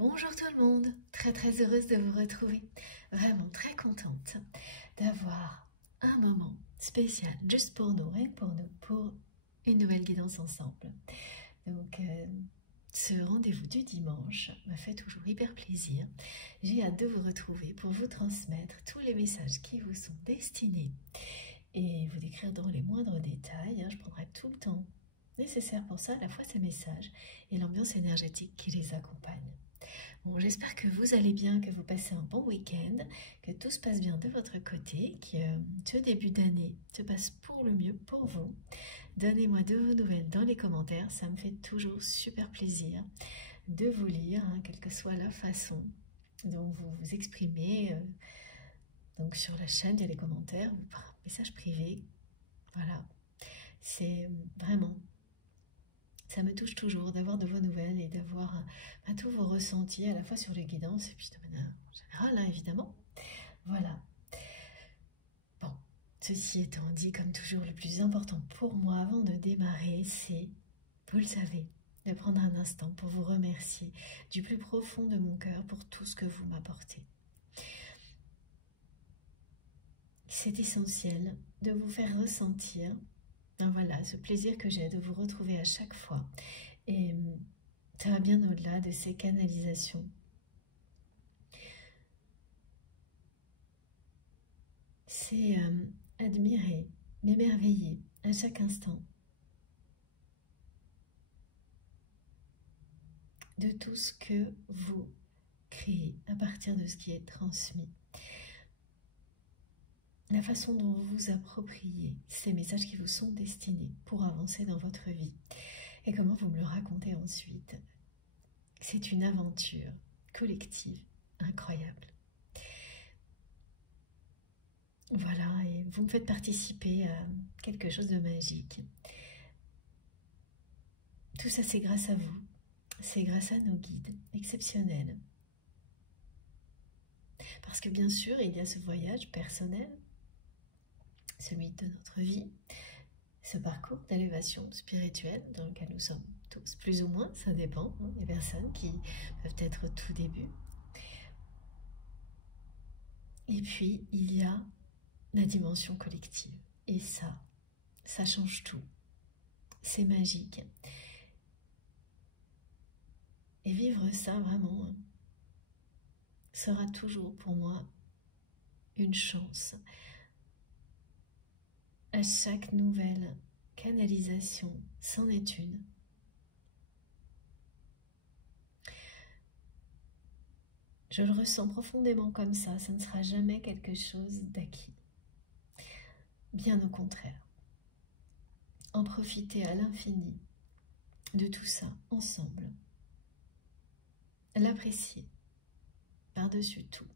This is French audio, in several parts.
Bonjour tout le monde, très heureuse de vous retrouver, vraiment très contente d'avoir un moment spécial juste pour nous, rien que pour nous, pour une nouvelle guidance ensemble. Donc ce rendez-vous du dimanche me fait toujours hyper plaisir. J'ai hâte de vous retrouver pour vous transmettre tous les messages qui vous sont destinés et vous décrire dans les moindres détails. Je prendrai tout le temps nécessaire pour ça, à la fois ces messages et l'ambiance énergétique qui les accompagne. Bon, j'espère que vous allez bien, que vous passez un bon week-end, que tout se passe bien de votre côté, que ce début d'année se passe pour le mieux pour vous. Donnez-moi de vos nouvelles dans les commentaires, ça me fait toujours super plaisir de vous lire, quelle que soit la façon dont vous vous exprimez. Donc sur la chaîne, il y a les commentaires, ou par message privé. Voilà, c'est vraiment... Ça me touche toujours d'avoir de vos nouvelles et d'avoir tous vos ressentis à la fois sur les guidances et puis de manière générale, évidemment. Voilà. Bon, ceci étant dit, comme toujours, le plus important pour moi avant de démarrer, c'est, vous le savez, de prendre un instant pour vous remercier du plus profond de mon cœur pour tout ce que vous m'apportez. C'est essentiel de vous faire ressentir voilà, ce plaisir que j'ai de vous retrouver à chaque fois. Et ça va bien au-delà de ces canalisations. C'est admirer, m'émerveiller à chaque instant de tout ce que vous créez à partir de ce qui est transmis. La façon dont vous vous appropriez ces messages qui vous sont destinés pour avancer dans votre vie et comment vous me le racontez ensuite. C'est une aventure collective incroyable. Voilà, et vous me faites participer à quelque chose de magique. Tout ça, c'est grâce à vous. C'est grâce à nos guides exceptionnels. Parce que bien sûr, il y a ce voyage personnel, celui de notre vie, ce parcours d'élévation spirituelle dans lequel nous sommes tous, plus ou moins, ça dépend, des personnes qui peuvent être au tout début. Et puis, il y a la dimension collective. Et ça change tout. C'est magique. Et vivre ça, vraiment, sera toujours pour moi une chance. À chaque nouvelle canalisation, c'en est une. Je le ressens profondément comme ça ne sera jamais quelque chose d'acquis. Bien au contraire. En profiter à l'infini de tout ça ensemble. L'apprécier par-dessus tout,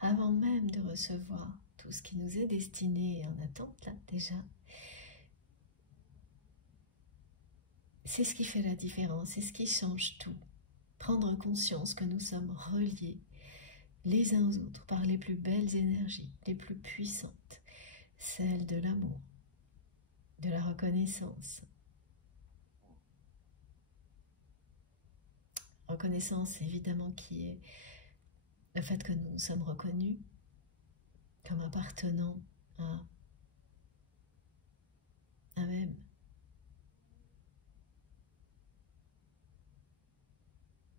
avant même de recevoir tout ce qui nous est destiné en attente, là, déjà. C'est ce qui fait la différence, c'est ce qui change tout. Prendre conscience que nous sommes reliés les uns aux autres par les plus belles énergies, les plus puissantes, celles de l'amour, de la reconnaissance. Reconnaissance, évidemment, qui est le fait que nous sommes reconnus comme appartenant à un même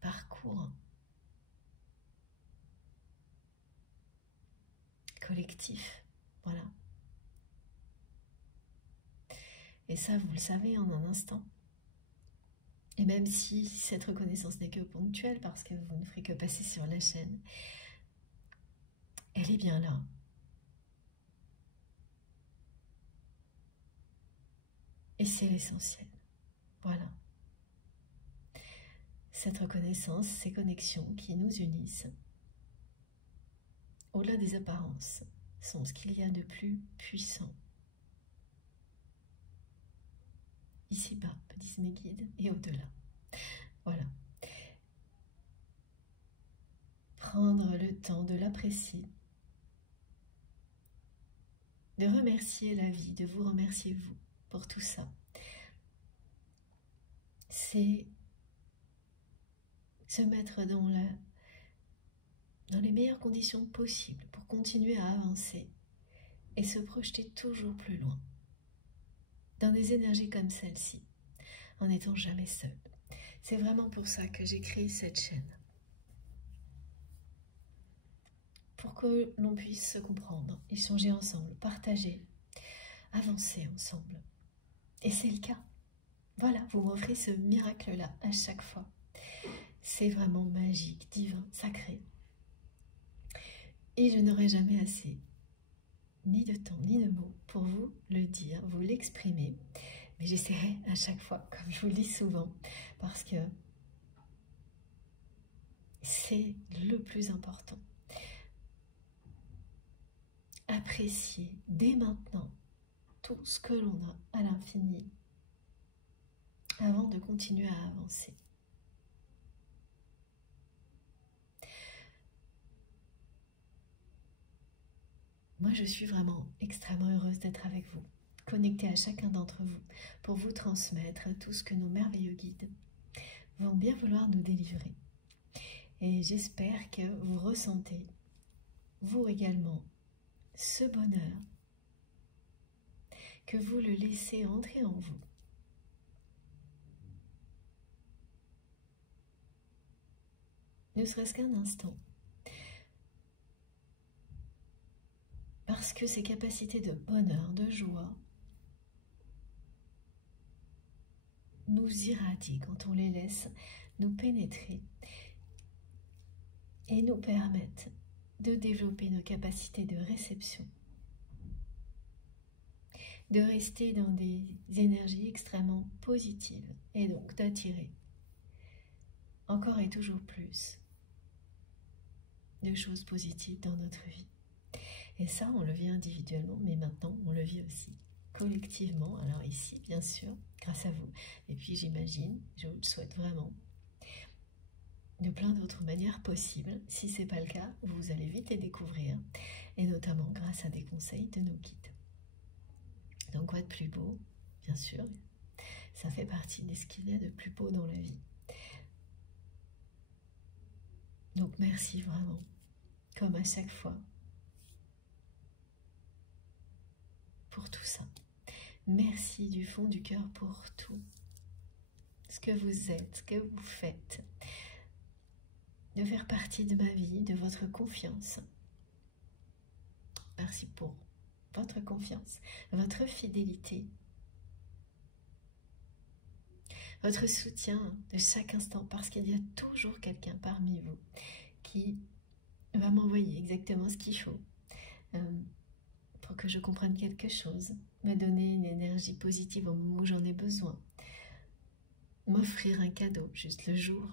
parcours collectif, voilà. Et ça, vous le savez en un instant. Et même si cette reconnaissance n'est que ponctuelle, parce que vous ne ferez que passer sur la chaîne, elle est bien là. Et c'est l'essentiel. Voilà. Cette reconnaissance, ces connexions qui nous unissent, au-delà des apparences, sont ce qu'il y a de plus puissant. Ici-bas, me disent mes guides, et au-delà. Voilà. Prendre le temps de l'apprécier, de remercier la vie, de vous remercier vous pour tout ça. C'est se mettre dans les meilleures conditions possibles pour continuer à avancer et se projeter toujours plus loin dans des énergies comme celle-ci, en n'étant jamais seul. C'est vraiment pour ça que j'ai créé cette chaîne. Pour que l'on puisse se comprendre, échanger ensemble, partager, avancer ensemble. Et c'est le cas. Voilà, vous m'offrez ce miracle-là à chaque fois. C'est vraiment magique, divin, sacré. Et je n'aurai jamais assez, ni de temps, ni de mots pour vous le dire, vous l'exprimer. Mais j'essaierai à chaque fois, comme je vous le dis souvent, parce que c'est le plus important. Appréciez dès maintenant tout ce que l'on a à l'infini avant de continuer à avancer. Moi, je suis vraiment extrêmement heureuse d'être avec vous, connectée à chacun d'entre vous, pour vous transmettre tout ce que nos merveilleux guides vont bien vouloir nous délivrer. Et j'espère que vous ressentez, vous également, ce bonheur, que vous le laissez entrer en vous. Ne serait-ce qu'un instant. Parce que ces capacités de bonheur, de joie, nous irradient quand on les laisse nous pénétrer et nous permettent de développer nos capacités de réception, de rester dans des énergies extrêmement positives et donc d'attirer encore et toujours plus de choses positives dans notre vie. Et ça, on le vit individuellement, mais maintenant, on le vit aussi collectivement. Alors ici, bien sûr, grâce à vous. Et puis j'imagine, je vous le souhaite vraiment, de plein d'autres manières possibles. Si ce n'est pas le cas, vous allez vite les découvrir, et notamment grâce à des conseils de nos guides. Donc quoi de plus beau, bien sûr, ça fait partie de ce qu'il y a de plus beau dans la vie. Donc merci vraiment, comme à chaque fois, pour tout ça. Merci du fond du cœur pour tout. Ce que vous êtes, ce que vous faites. De faire partie de ma vie, de votre confiance. Merci pour votre confiance, votre fidélité, votre soutien de chaque instant, parce qu'il y a toujours quelqu'un parmi vous qui va m'envoyer exactement ce qu'il faut pour que je comprenne quelque chose, me donner une énergie positive au moment où j'en ai besoin, m'offrir un cadeau juste le jour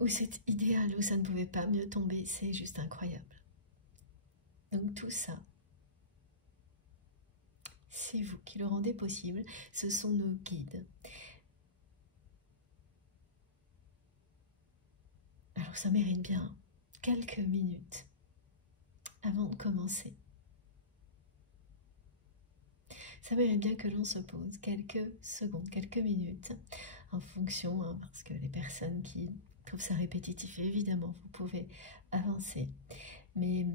où c'est idéal, où ça ne pouvait pas mieux tomber. C'est juste incroyable. Donc tout ça, c'est vous qui le rendez possible, ce sont nos guides. Alors ça mérite bien quelques minutes avant de commencer. Ça mérite bien que l'on se pose quelques secondes, quelques minutes, en fonction, parce que les personnes qui trouvent ça répétitif, évidemment, vous pouvez avancer. Mais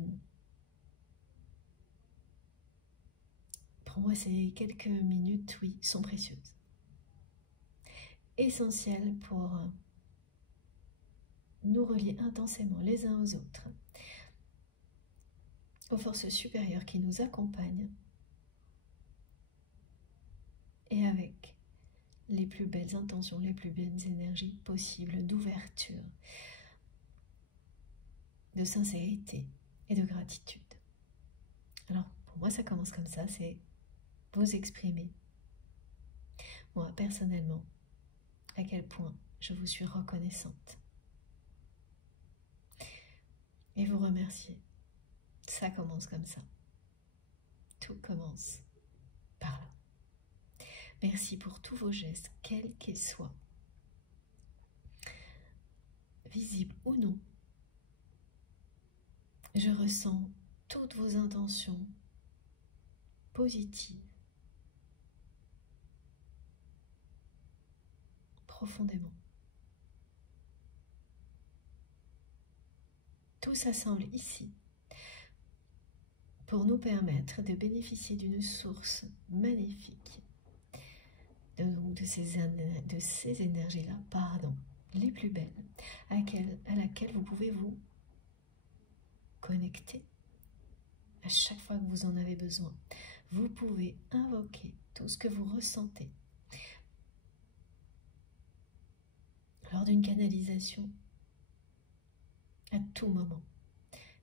pour moi, ces quelques minutes, oui, sont précieuses. Essentielles pour nous relier intensément les uns aux autres, aux forces supérieures qui nous accompagnent, et avec les plus belles intentions, les plus belles énergies possibles d'ouverture, de sincérité et de gratitude. Alors, pour moi, ça commence comme ça, c'est vous exprimer, moi, personnellement, à quel point je vous suis reconnaissante. Et vous remercier. Ça commence comme ça. Tout commence par là. Merci pour tous vos gestes, quels qu'ils soient, visibles ou non. Je ressens toutes vos intentions positives. profondément. Tout s'assemble ici pour nous permettre de bénéficier d'une source magnifique, de ces énergies-là, les plus belles, à laquelle vous pouvez vous connecter à chaque fois que vous en avez besoin. Vous pouvez invoquer tout ce que vous ressentez lors d'une canalisation à tout moment.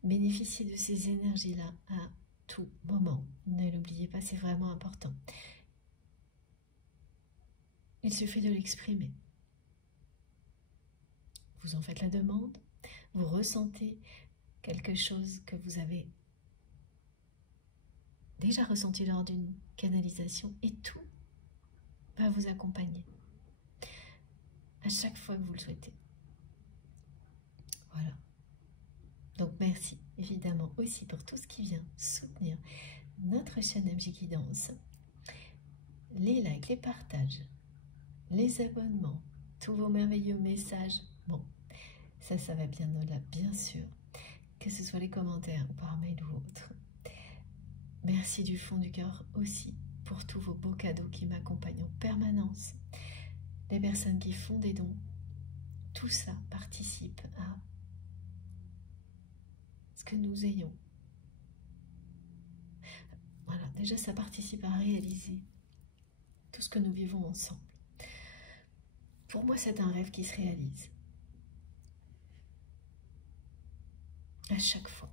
Bénéficiez de ces énergies-là à tout moment. Ne l'oubliez pas, c'est vraiment important. Il suffit de l'exprimer. Vous en faites la demande, vous ressentez quelque chose que vous avez déjà ressenti lors d'une canalisation et tout va vous accompagner à chaque fois que vous le souhaitez. Voilà. Donc merci évidemment aussi pour tout ce qui vient soutenir notre chaîne MJ Guidance, les likes, les partages, les abonnements, tous vos merveilleux messages. Bon, ça va bien au-delà, bien sûr, que ce soit les commentaires ou par mail ou autre. Merci du fond du cœur aussi pour tous vos beaux cadeaux qui m'accompagnent en permanence. Les personnes qui font des dons, tout ça participe à ce que nous ayons. Voilà, déjà ça participe à réaliser tout ce que nous vivons ensemble. Pour moi, c'est un rêve qui se réalise. À chaque fois.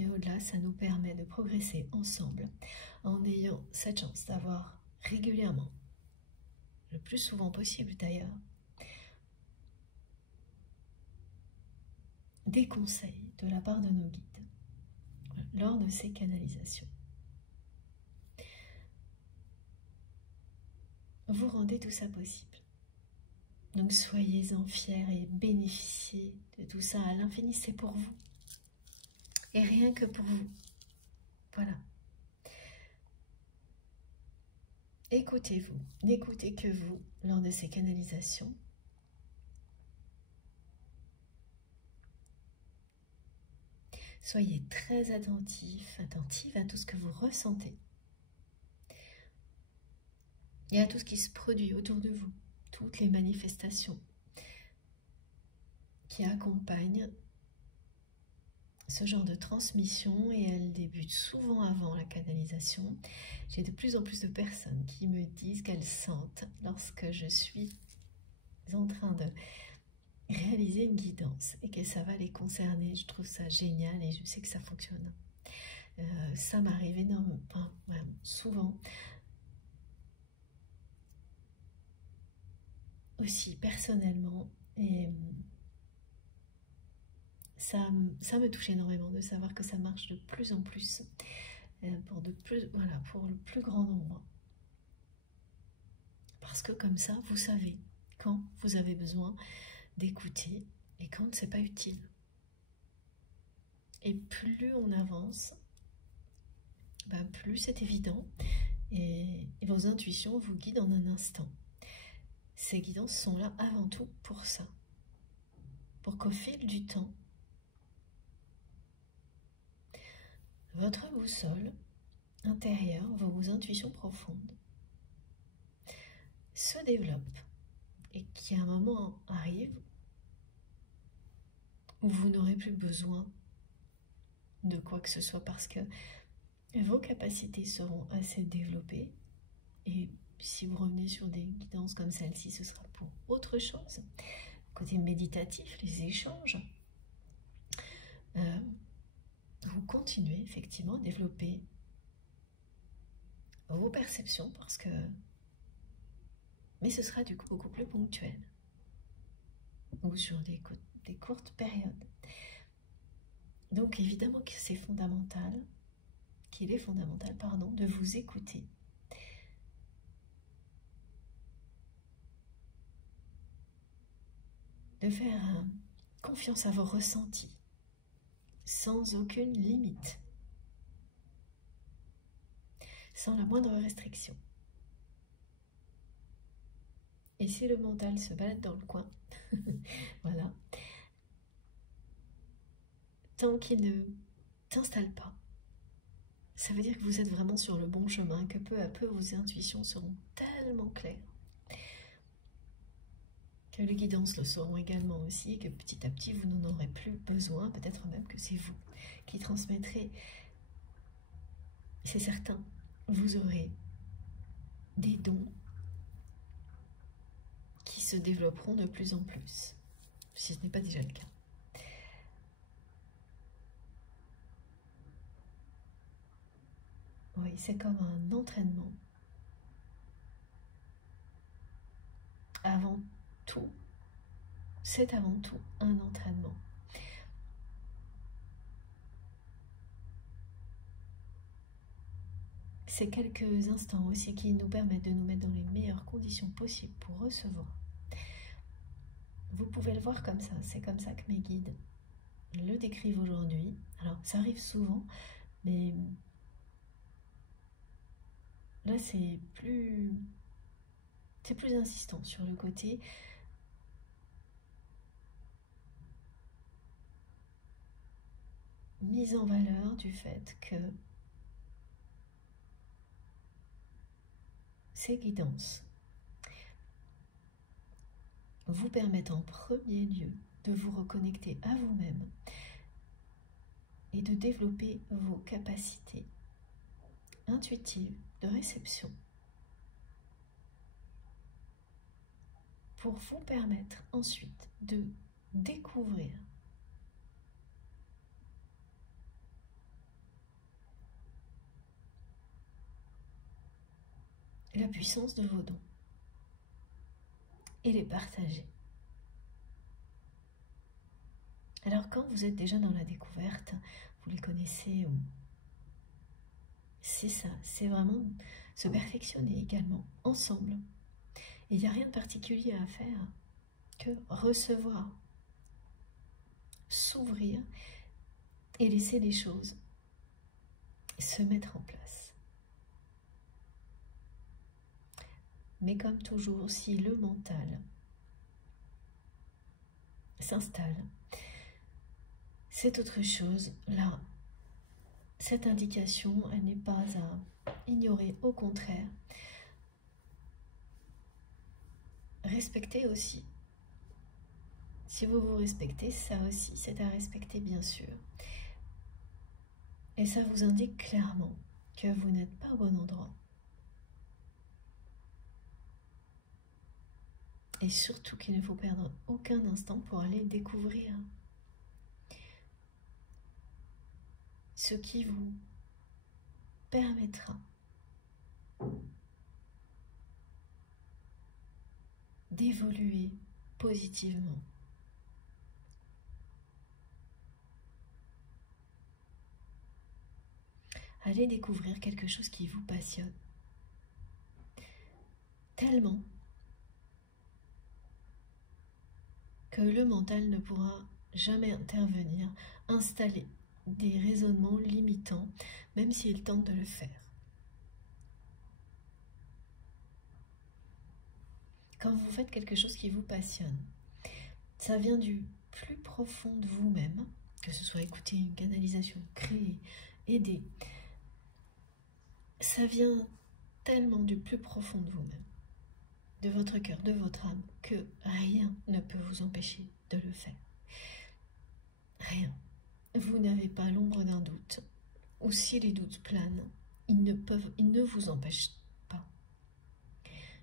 Et au-delà, ça nous permet de progresser ensemble en ayant cette chance d'avoir régulièrement, le plus souvent possible d'ailleurs, des conseils de la part de nos guides lors de ces canalisations. Vous rendez tout ça possible. Donc soyez-en fiers et bénéficiez de tout ça à l'infini, c'est pour vous. Et rien que pour vous. Voilà. Écoutez-vous, n'écoutez que vous lors de ces canalisations. Soyez très attentifs, attentives à tout ce que vous ressentez et à tout ce qui se produit autour de vous, toutes les manifestations qui accompagnent ce genre de transmission, et elles débutent souvent avant la canalisation. J'ai de plus en plus de personnes qui me disent qu'elles sentent lorsque je suis en train de réaliser une guidance et que ça va les concerner. Je trouve ça génial et je sais que ça fonctionne. Ça m'arrive énormément, enfin, souvent. Aussi personnellement, et ça me touche énormément de savoir que ça marche de plus en plus pour le plus grand nombre. Parce que comme ça, vous savez quand vous avez besoin d'écouter et quand c'est pas utile. Et plus on avance, plus c'est évident et vos intuitions vous guident en un instant. Ces guidances sont là avant tout pour ça, pour qu'au fil du temps, votre boussole intérieure, vos intuitions profondes se développent et qu'à un moment arrive où vous n'aurez plus besoin de quoi que ce soit parce que vos capacités seront assez développées. Et si vous revenez sur des guidances comme celle-ci, ce sera pour autre chose. Côté méditatif, les échanges, vous continuez effectivement à développer vos perceptions parce que... Mais ce sera du coup beaucoup plus ponctuel ou sur des courtes périodes. Donc évidemment que c'est fondamental, de vous écouter. De faire confiance à vos ressentis, sans aucune limite. sans la moindre restriction. Et si le mental se balade dans le coin, voilà, tant qu'il ne t'installe pas, ça veut dire que vous êtes vraiment sur le bon chemin, que peu à peu vos intuitions seront tellement claires, que les guidances le seront également aussi, et que petit à petit vous n'en aurez plus besoin, peut-être même que c'est vous qui transmettrez. C'est certain, vous aurez des dons qui se développeront de plus en plus, si ce n'est pas déjà le cas. Oui, c'est comme un entraînement. Avant tout, c'est avant tout un entraînement. C'est quelques instants aussi qui nous permettent de nous mettre dans les meilleures conditions possibles pour recevoir. Vous pouvez le voir comme ça, c'est comme ça que mes guides le décrivent aujourd'hui. Alors, ça arrive souvent, mais là, c'est plus insistant sur le côté mise en valeur du fait que ces guidances vous permettent en premier lieu de vous reconnecter à vous-même et de développer vos capacités intuitives de réception pour vous permettre ensuite de découvrir la puissance de vos dons et les partager. Alors quand vous êtes déjà dans la découverte, vous les connaissez, c'est ça, c'est vraiment se perfectionner également, ensemble. Il n'y a rien de particulier à faire que recevoir, s'ouvrir et laisser les choses se mettre en place. Mais comme toujours, si le mental s'installe, c'est autre chose. Là, cette indication, elle n'est pas à ignorer, au contraire. Respectez aussi. Si vous vous respectez, ça aussi, c'est à respecter bien sûr. Et ça vous indique clairement que vous n'êtes pas au bon endroit. Et surtout qu'il ne faut perdre aucun instant pour aller découvrir ce qui vous permettra d'évoluer positivement. Allez découvrir quelque chose qui vous passionne tellement que le mental ne pourra jamais intervenir, installer des raisonnements limitants, même s'il tente de le faire. Quand vous faites quelque chose qui vous passionne, ça vient du plus profond de vous-même, que ce soit écouter une canalisation, créer, aider. Ça vient tellement du plus profond de vous-même, de votre cœur, de votre âme, que rien ne peut vous empêcher de le faire. Rien. Vous n'avez pas l'ombre d'un doute, ou si les doutes planent, ils ne vous empêchent pas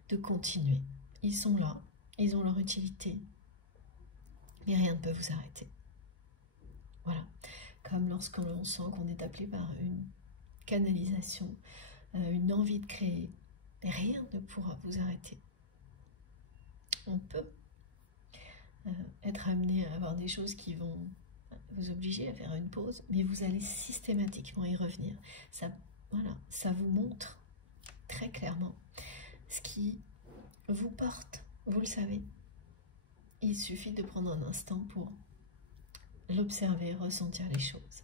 de continuer. Ils sont là, ils ont leur utilité, mais rien ne peut vous arrêter. Voilà, comme lorsqu'on sent qu'on est appelé par une canalisation, une envie de créer, mais rien ne pourra vous arrêter. On peut être amené à avoir des choses qui vont vous obliger à faire une pause, mais vous allez systématiquement y revenir. Ça, voilà, ça vous montre très clairement ce qui vous porte, vous le savez. Il suffit de prendre un instant pour l'observer, ressentir les choses.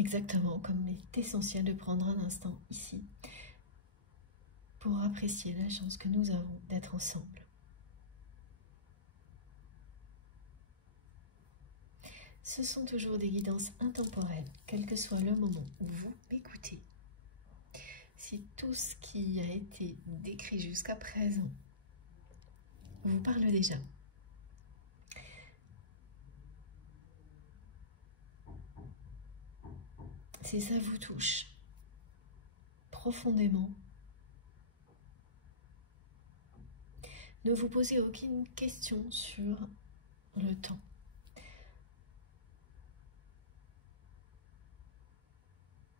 Exactement comme il est essentiel de prendre un instant ici pour apprécier la chance que nous avons d'être ensemble. Ce sont toujours des guidances intemporelles, quel que soit le moment où vous m'écoutez. Si tout ce qui a été décrit jusqu'à présent vous parle déjà, si ça vous touche profondément, ne vous posez aucune question sur le temps.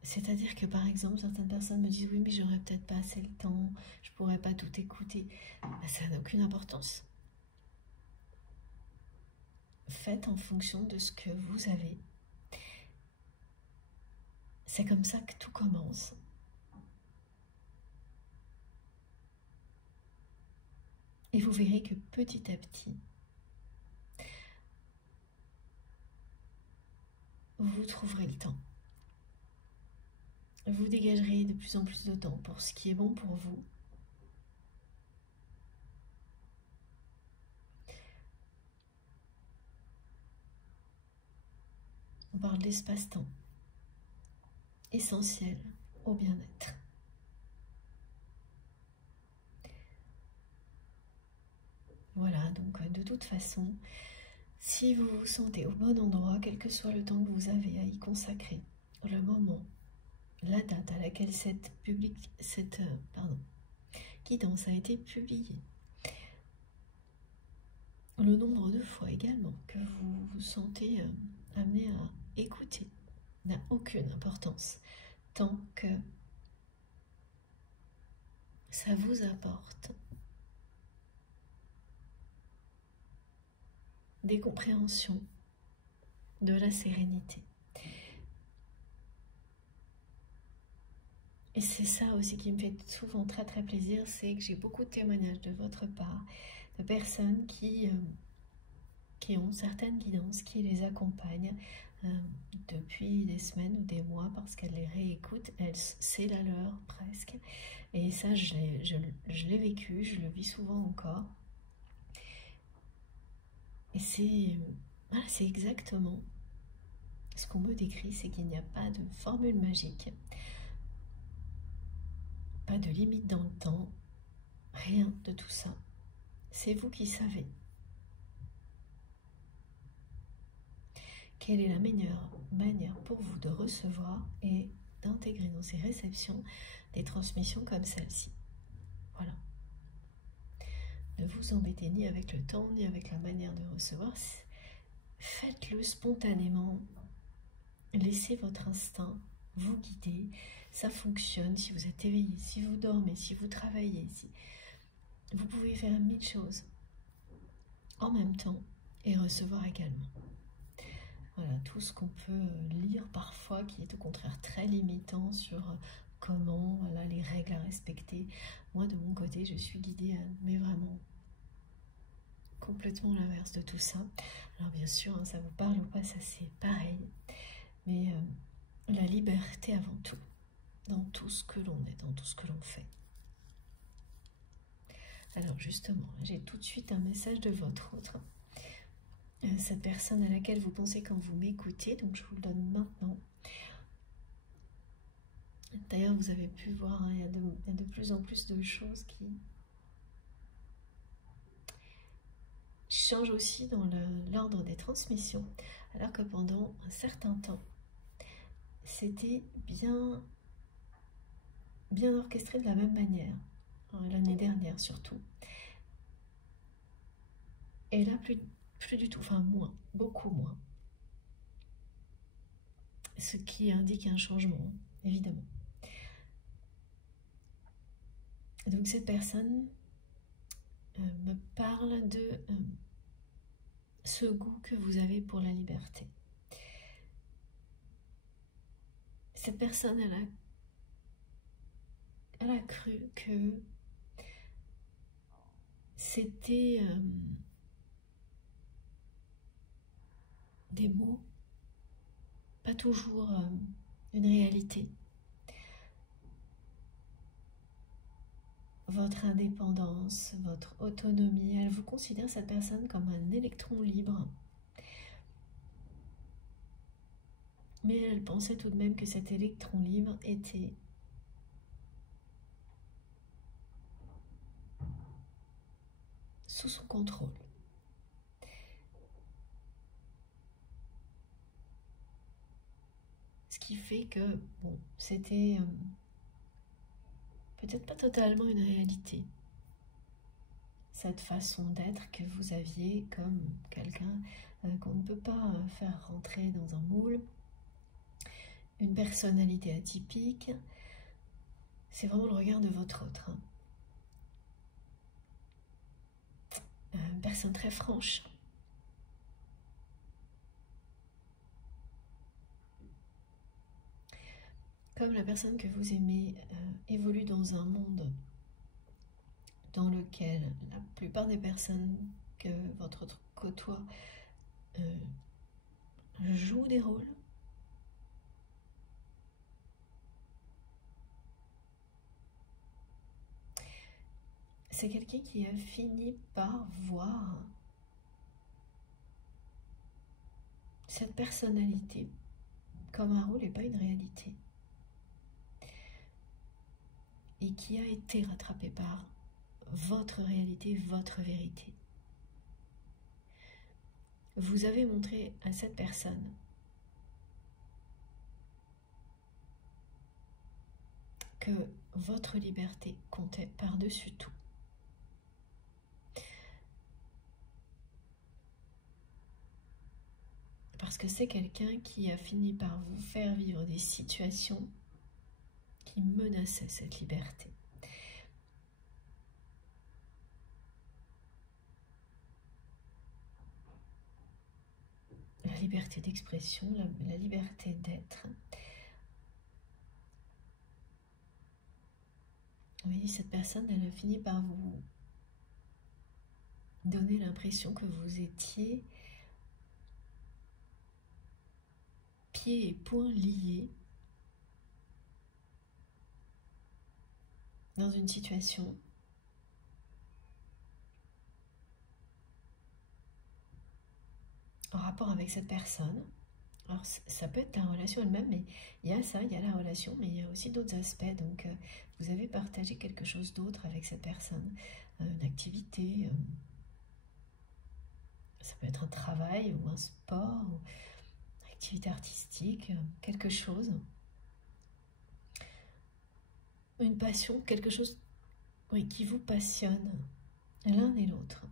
C'est-à-dire que par exemple, certaines personnes me disent « Oui, mais j'aurais peut-être pas assez le temps, je pourrais pas tout écouter. » Ça n'a aucune importance. Faites en fonction de ce que vous avez. C'est comme ça que tout commence. Et vous verrez que petit à petit, vous trouverez le temps. Vous dégagerez de plus en plus de temps pour ce qui est bon pour vous. On parle d'espace-temps, essentiel au bien-être. Voilà, donc de toute façon, si vous vous sentez au bon endroit, quel que soit le temps que vous avez à y consacrer, le moment, la date à laquelle cette guidance a été publiée, le nombre de fois également que vous vous sentez amené à écouter n'a aucune importance tant que ça vous apporte des compréhensions, de la sérénité. Et c'est ça aussi qui me fait souvent très très plaisir, c'est que j'ai beaucoup de témoignages de votre part, de personnes qui ont certaines guidances, qui les accompagnent depuis des semaines ou des mois parce qu'elles les réécoutent, c'est la leur presque. Et ça, je l'ai vécu, je le vis souvent encore. Et c'est exactement ce qu'on me décrit, c'est qu'il n'y a pas de formule magique, pas de limite dans le temps, rien de tout ça. C'est vous qui savez. Quelle est la meilleure manière pour vous de recevoir et d'intégrer dans ces réceptions des transmissions comme celle-ci? Voilà. Ne vous embêtez ni avec le temps, ni avec la manière de recevoir. Faites-le spontanément. Laissez votre instinct vous guider. Ça fonctionne si vous êtes éveillé, si vous dormez, si vous travaillez. Vous pouvez faire 1000 choses en même temps et recevoir également. Voilà, tout ce qu'on peut lire parfois qui est au contraire très limitant sur comment, voilà, les règles à respecter. Moi, de mon côté, je suis guidée, mais vraiment complètement l'inverse de tout ça. Alors bien sûr, hein, ça vous parle ou pas, ça c'est pareil. Mais la liberté avant tout, dans tout ce que l'on est, dans tout ce que l'on fait. Alors justement, j'ai tout de suite un message de votre autre. Cette personne à laquelle vous pensez quand vous m'écoutez, donc je vous le donne maintenant. D'ailleurs, vous avez pu voir, hein, il y a de plus en plus de choses qui changent aussi dans l'ordre des transmissions, alors que pendant un certain temps, c'était bien orchestré de la même manière, l'année dernière surtout. Et là, plus du tout, enfin moins, beaucoup moins. Ce qui indique un changement, évidemment. Donc cette personne me parle de ce goût que vous avez pour la liberté. Cette personne, elle a cru que c'était des mots pas toujours une réalité. Votre indépendance, votre autonomie, elle vous considère cette personne comme un électron libre. Mais elle pensait tout de même que cet électron libre était sous son contrôle. Ce qui fait que, bon, c'était peut-être pas totalement une réalité. Cette façon d'être que vous aviez comme quelqu'un qu'on ne peut pas faire rentrer dans un moule, une personnalité atypique, c'est vraiment le regard de votre autre. Une personne très franche. Comme la personne que vous aimez évolue dans un monde dans lequel la plupart des personnes que votre autre côtoie jouent des rôles, c'est quelqu'un qui a fini par voir cette personnalité comme un rôle et pas une réalité. Et qui a été rattrapé par votre réalité, votre vérité. Vous avez montré à cette personne que votre liberté comptait par-dessus tout. Parce que c'est quelqu'un qui a fini par vous faire vivre des situations qui menaçaient cette liberté. La liberté d'expression, la liberté d'être. Oui, cette personne, elle a fini par vous donner l'impression que vous étiez pieds et poings liés dans une situation en rapport avec cette personne. Alors ça peut être la relation elle-même, mais il y a ça, il y a la relation, mais il y a aussi d'autres aspects. Donc vous avez partagé quelque chose d'autre avec cette personne, une activité, ça peut être un travail ou un sport, ou une activité artistique, quelque chose. Une passion, quelque chose oui, qui vous passionne l'un et l'autre.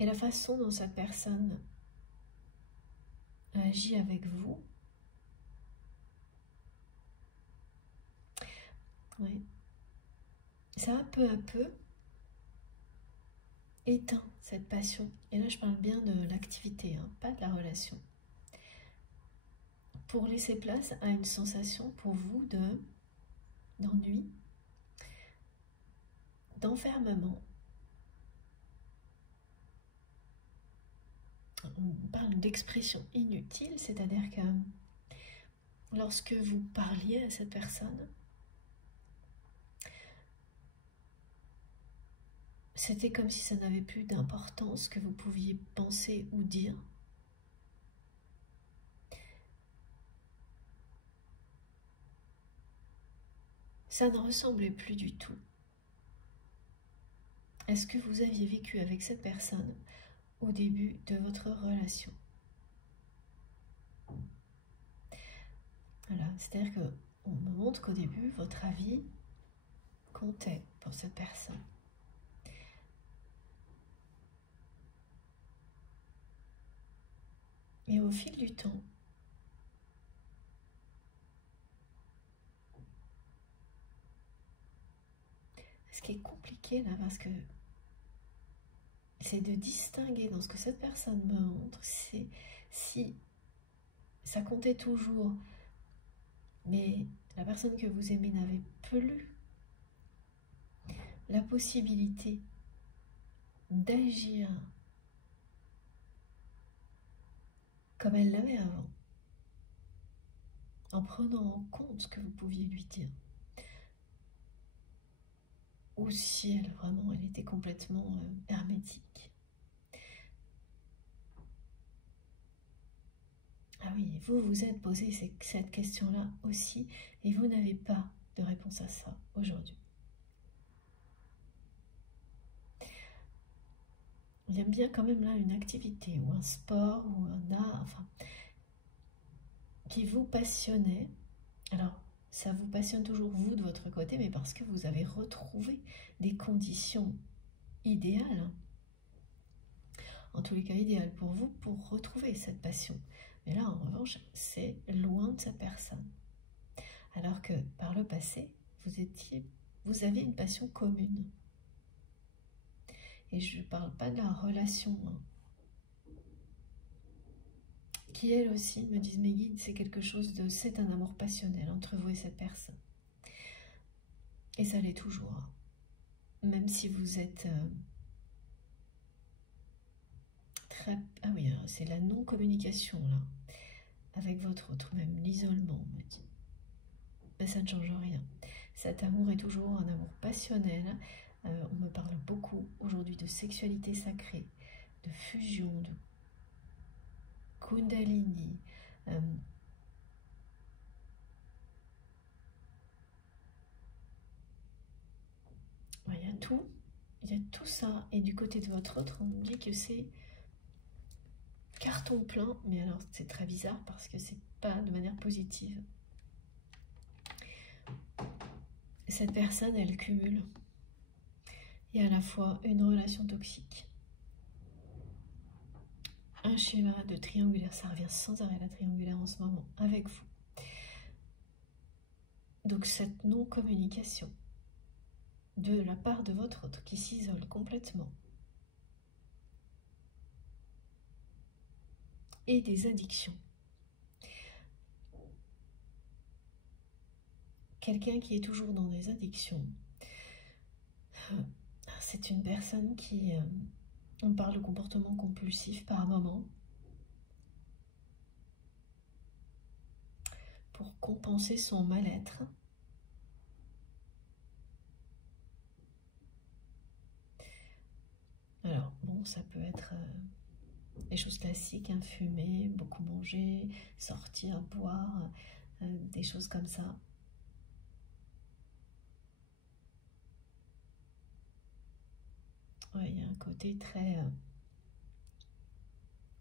Et la façon dont cette personne agit avec vous, oui, ça va peu à peu éteint cette passion. Et là, je parle bien de l'activité, hein, pas de la relation. Pour laisser place à une sensation pour vous d'ennui, d'enfermement. On parle d'expression inutile, c'est-à-dire que lorsque vous parliez à cette personne, c'était comme si ça n'avait plus d'importance que vous pouviez penser ou dire. Ça ne ressemblait plus du tout à ce que vous aviez vécu avec cette personne au début de votre relation. Voilà, c'est-à-dire qu'on me montre qu'au début, votre avis comptait pour cette personne. Et au fil du temps, ce qui est compliqué là, parce que c'est de distinguer dans ce que cette personne me montre, c'est si ça comptait toujours, mais la personne que vous aimez n'avait plus la possibilité d'agir comme elle l'avait avant. en prenant en compte ce que vous pouviez lui dire. Ou si elle, vraiment, elle était complètement hermétique. Ah oui, vous vous êtes posé cette question-là aussi, et vous n'avez pas de réponse à ça aujourd'hui. Il y a bien quand même là une activité, ou un sport, ou un art, enfin, qui vous passionnait. Alors, ça vous passionne toujours vous de votre côté, mais parce que vous avez retrouvé des conditions idéales, en tous les cas idéales pour vous, pour retrouver cette passion. Mais là, en revanche, c'est loin de cette personne. Alors que par le passé, vous aviez une passion commune. Et je ne parle pas de la relation, qui elle aussi, me disent mes guides, c'est quelque chose de, c'est un amour passionnel entre vous et cette personne. Et ça l'est toujours. Même si vous êtes très... Ah oui, c'est la non-communication, là, avec votre autre, même l'isolement, on me dit. Mais ça ne change rien. Cet amour est toujours un amour passionnel. On me parle beaucoup aujourd'hui de sexualité sacrée, de fusion, de kundalini. Il y a tout ça. Et du côté de votre autre, on me dit que c'est carton plein. Mais alors, c'est très bizarre parce que c'est pas de manière positive. Cette personne, elle cumule. Il y a à la fois une relation toxique, un schéma de triangulaire, ça revient sans arrêt la triangulaire en ce moment, avec vous. Donc cette non-communication de la part de votre autre qui s'isole complètement. Et des addictions. Quelqu'un qui est toujours dans des addictions, c'est une personne qui... on parle de comportement compulsif par moment. Pour compenser son mal-être. Alors, bon, ça peut être des choses classiques, hein, fumer, beaucoup manger, sortir, boire, des choses comme ça. Ouais, il y a un côté très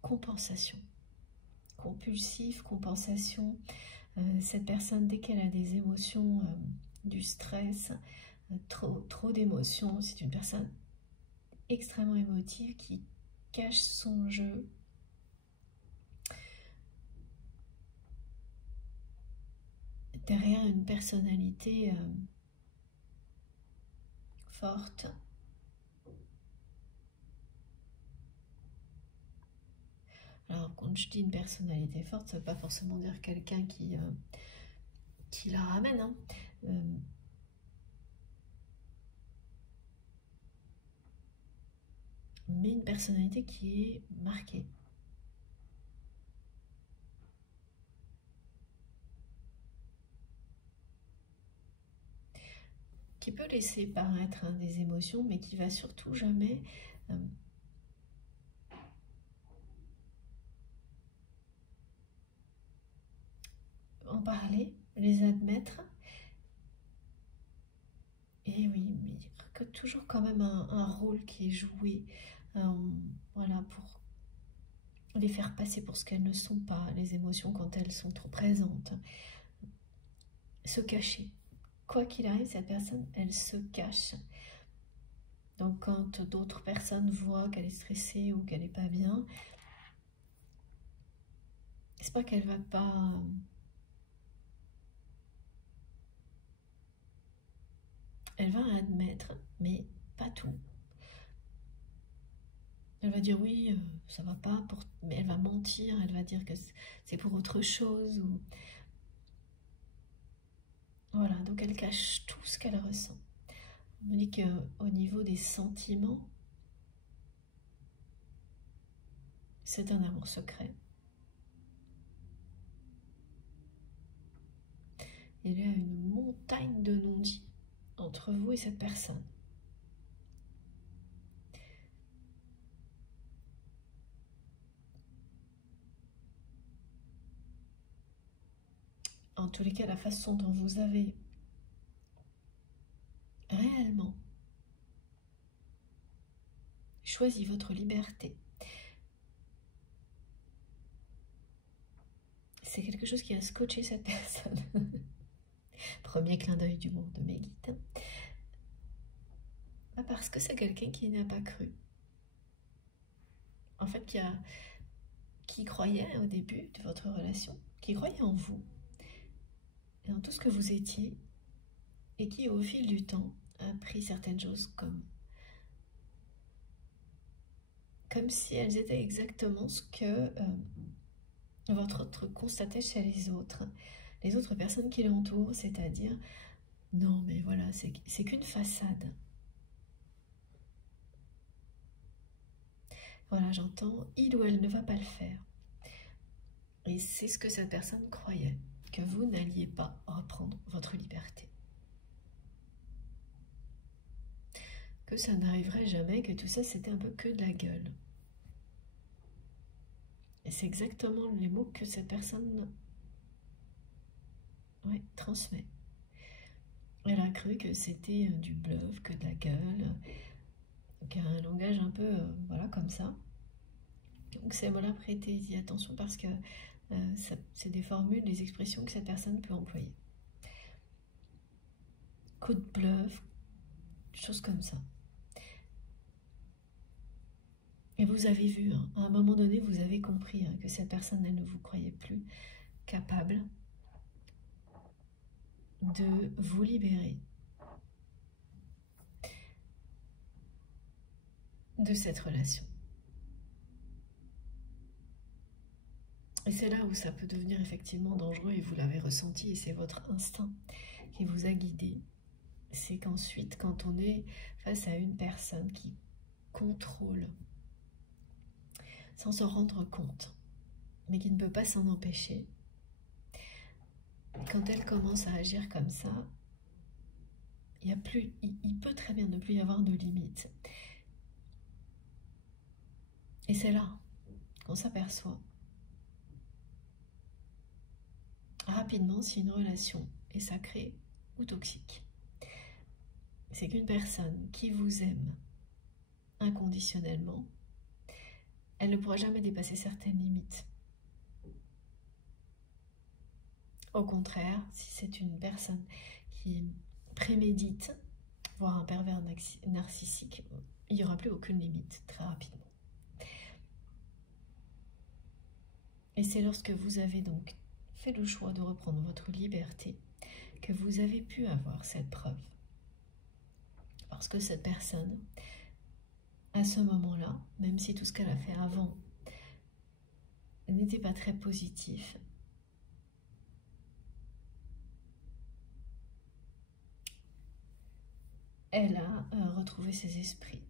compensation. Compulsif, compensation. Cette personne, dès qu'elle a des émotions, du stress, trop d'émotions, c'est une personne extrêmement émotive qui cache son jeu. Derrière une personnalité forte. Alors, quand je dis une personnalité forte, ça ne veut pas forcément dire quelqu'un qui la ramène, hein. Mais une personnalité qui est marquée. Qui peut laisser paraître, hein, des émotions, mais qui va surtout jamais en parler, les admettre. Et oui, mais il y a toujours quand même un rôle qui est joué, voilà, pour les faire passer pour ce qu'elles ne sont pas, les émotions quand elles sont trop présentes. Se cacher. Quoi qu'il arrive, cette personne, elle se cache. Donc quand d'autres personnes voient qu'elle est stressée ou qu'elle n'est pas bien, c'est pas qu'elle va pas... Elle va admettre, mais pas tout. Elle va dire oui, ça va pas, mais elle va mentir, elle va dire que c'est pour autre chose. Ou... Voilà, donc elle cache tout ce qu'elle ressent. On me dit qu'au niveau des sentiments, c'est un amour secret. il y a une montagne de non-dits entre vous et cette personne. En tous les cas, la façon dont vous avez réellement choisi votre liberté, c'est quelque chose qui a scotché cette personne. Premier clin d'œil du monde de mes guides. Parce que c'est quelqu'un qui n'a pas cru. En fait, qui croyait au début de votre relation, qui croyait en vous, et en tout ce que vous étiez, et qui au fil du temps a pris certaines choses comme si elles étaient exactement ce que votre autre constatait chez les autres personnes qui l'entourent, c'est-à-dire non mais voilà, c'est qu'une façade. Voilà, j'entends, il ou elle ne va pas le faire. Et c'est ce que cette personne croyait, que vous n'alliez pas reprendre votre liberté. Que ça n'arriverait jamais, que tout ça c'était un peu que de la gueule. Et c'est exactement les mots que cette personne transmet. Elle a cru que c'était du bluff, que de la gueule, qu'un langage un peu, voilà, comme ça. Donc ces mots-là, prêtez-y attention parce que c'est des formules, des expressions que cette personne peut employer. Coup de bluff, choses comme ça. Et vous avez vu, hein, à un moment donné, vous avez compris que cette personne, elle ne vous croyait plus capable de vous libérer de cette relation. Et c'est là où ça peut devenir effectivement dangereux et vous l'avez ressenti et c'est votre instinct qui vous a guidé. C'est qu'ensuite, quand on est face à une personne qui contrôle sans s'en rendre compte, mais qui ne peut pas s'en empêcher, quand elle commence à agir comme ça, il peut très bien ne plus y avoir de limite. Et c'est là qu'on s'aperçoit rapidement si une relation est sacrée ou toxique. C'est qu'une personne qui vous aime inconditionnellement, elle ne pourra jamais dépasser certaines limites. Au contraire, si c'est une personne qui prémédite, voire un pervers narcissique, il n'y aura plus aucune limite très rapidement. Et c'est lorsque vous avez donc fait le choix de reprendre votre liberté que vous avez pu avoir cette preuve. Parce que cette personne, à ce moment-là, même si tout ce qu'elle a fait avant n'était pas très positif, elle a retrouvé ses esprits.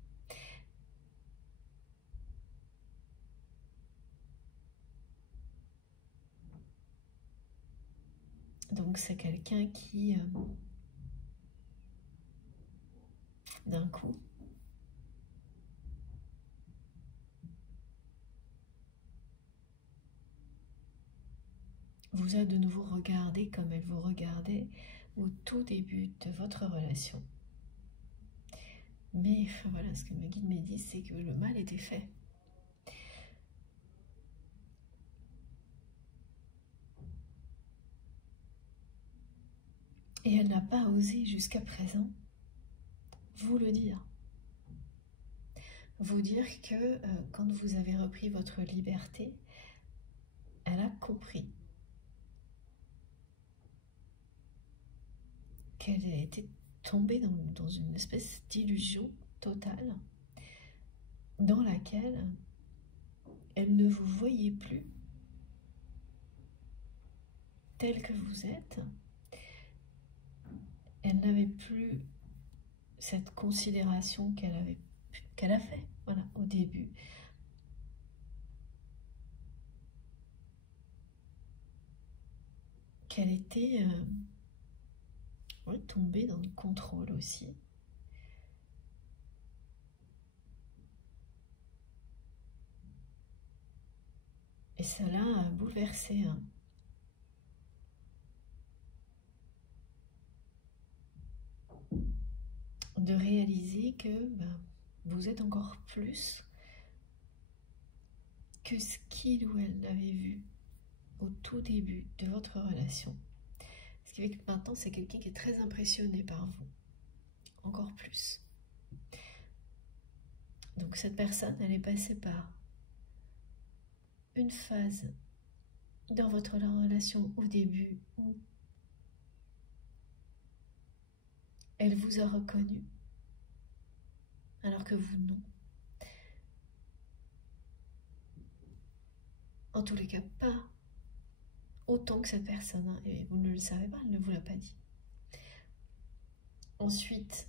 Donc c'est quelqu'un qui, d'un coup, vous a de nouveau regardé comme elle vous regardait au tout début de votre relation. Mais voilà, ce que mes guides me disent, c'est que le mal était fait. Et elle n'a pas osé jusqu'à présent vous le dire. Vous dire que quand vous avez repris votre liberté, elle a compris qu'elle était tombée dans une espèce d'illusion totale dans laquelle elle ne vous voyait plus tel que vous êtes. Elle n'avait plus cette considération qu'elle a fait, voilà, au début. Qu'elle était Oui, tomber dans le contrôle aussi. Et cela a bouleversé, hein. De réaliser que vous êtes encore plus que ce qu'il ou elle avait vu au tout début de votre relation. Ce qui fait que maintenant, c'est quelqu'un qui est très impressionné par vous. Encore plus. Donc cette personne, elle est passée par une phase dans votre relation au début où elle vous a reconnu, alors que vous, non. En tous les cas, pas autant que cette personne, hein, et vous ne le savez pas, elle ne vous l'a pas dit. Ensuite,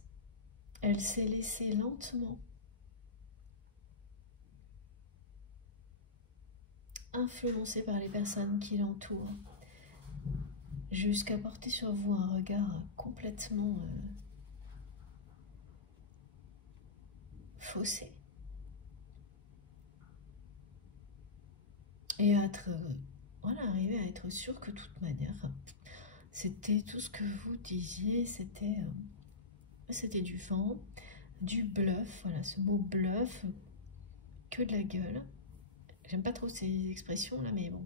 elle s'est laissée lentement influencer par les personnes qui l'entourent, jusqu'à porter sur vous un regard complètement faussé. Et à être, voilà, arriver à être sûr que de toute manière, c'était tout ce que vous disiez, c'était du vent, du bluff, voilà, ce mot bluff, que de la gueule. J'aime pas trop ces expressions là, mais bon,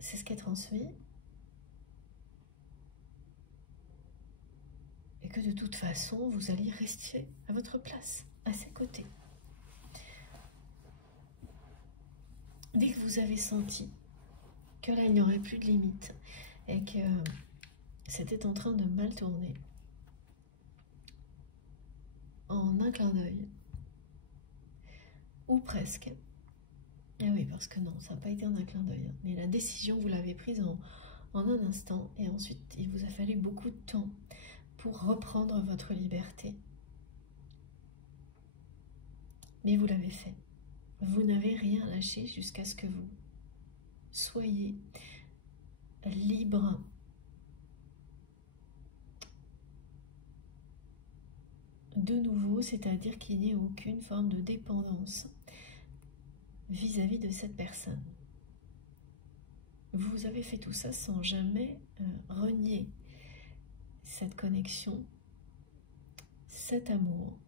c'est ce qui est transmis. Et que de toute façon, vous alliez rester à votre place, à ses côtés. Dès que vous avez senti que là, il n'y aurait plus de limite et que c'était en train de mal tourner, en un clin d'œil, ou presque, ah oui, parce que non, ça n'a pas été en un clin d'œil, hein, mais la décision, vous l'avez prise en un instant, et ensuite, il vous a fallu beaucoup de temps pour reprendre votre liberté. Mais vous l'avez fait. Vous n'avez rien lâché jusqu'à ce que vous soyez libre de nouveau, c'est-à-dire qu'il n'y ait aucune forme de dépendance vis-à-vis de cette personne. Vous avez fait tout ça sans jamais renier cette connexion, cet amour,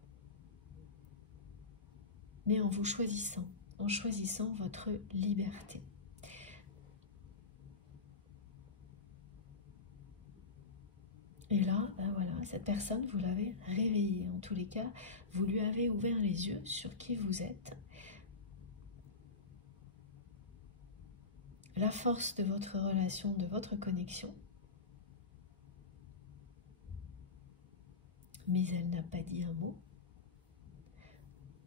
mais en vous choisissant, en choisissant votre liberté. Et là, ben voilà, cette personne, vous l'avez réveillée. En tous les cas, vous lui avez ouvert les yeux sur qui vous êtes. La force de votre relation, de votre connexion. Mais elle n'a pas dit un mot.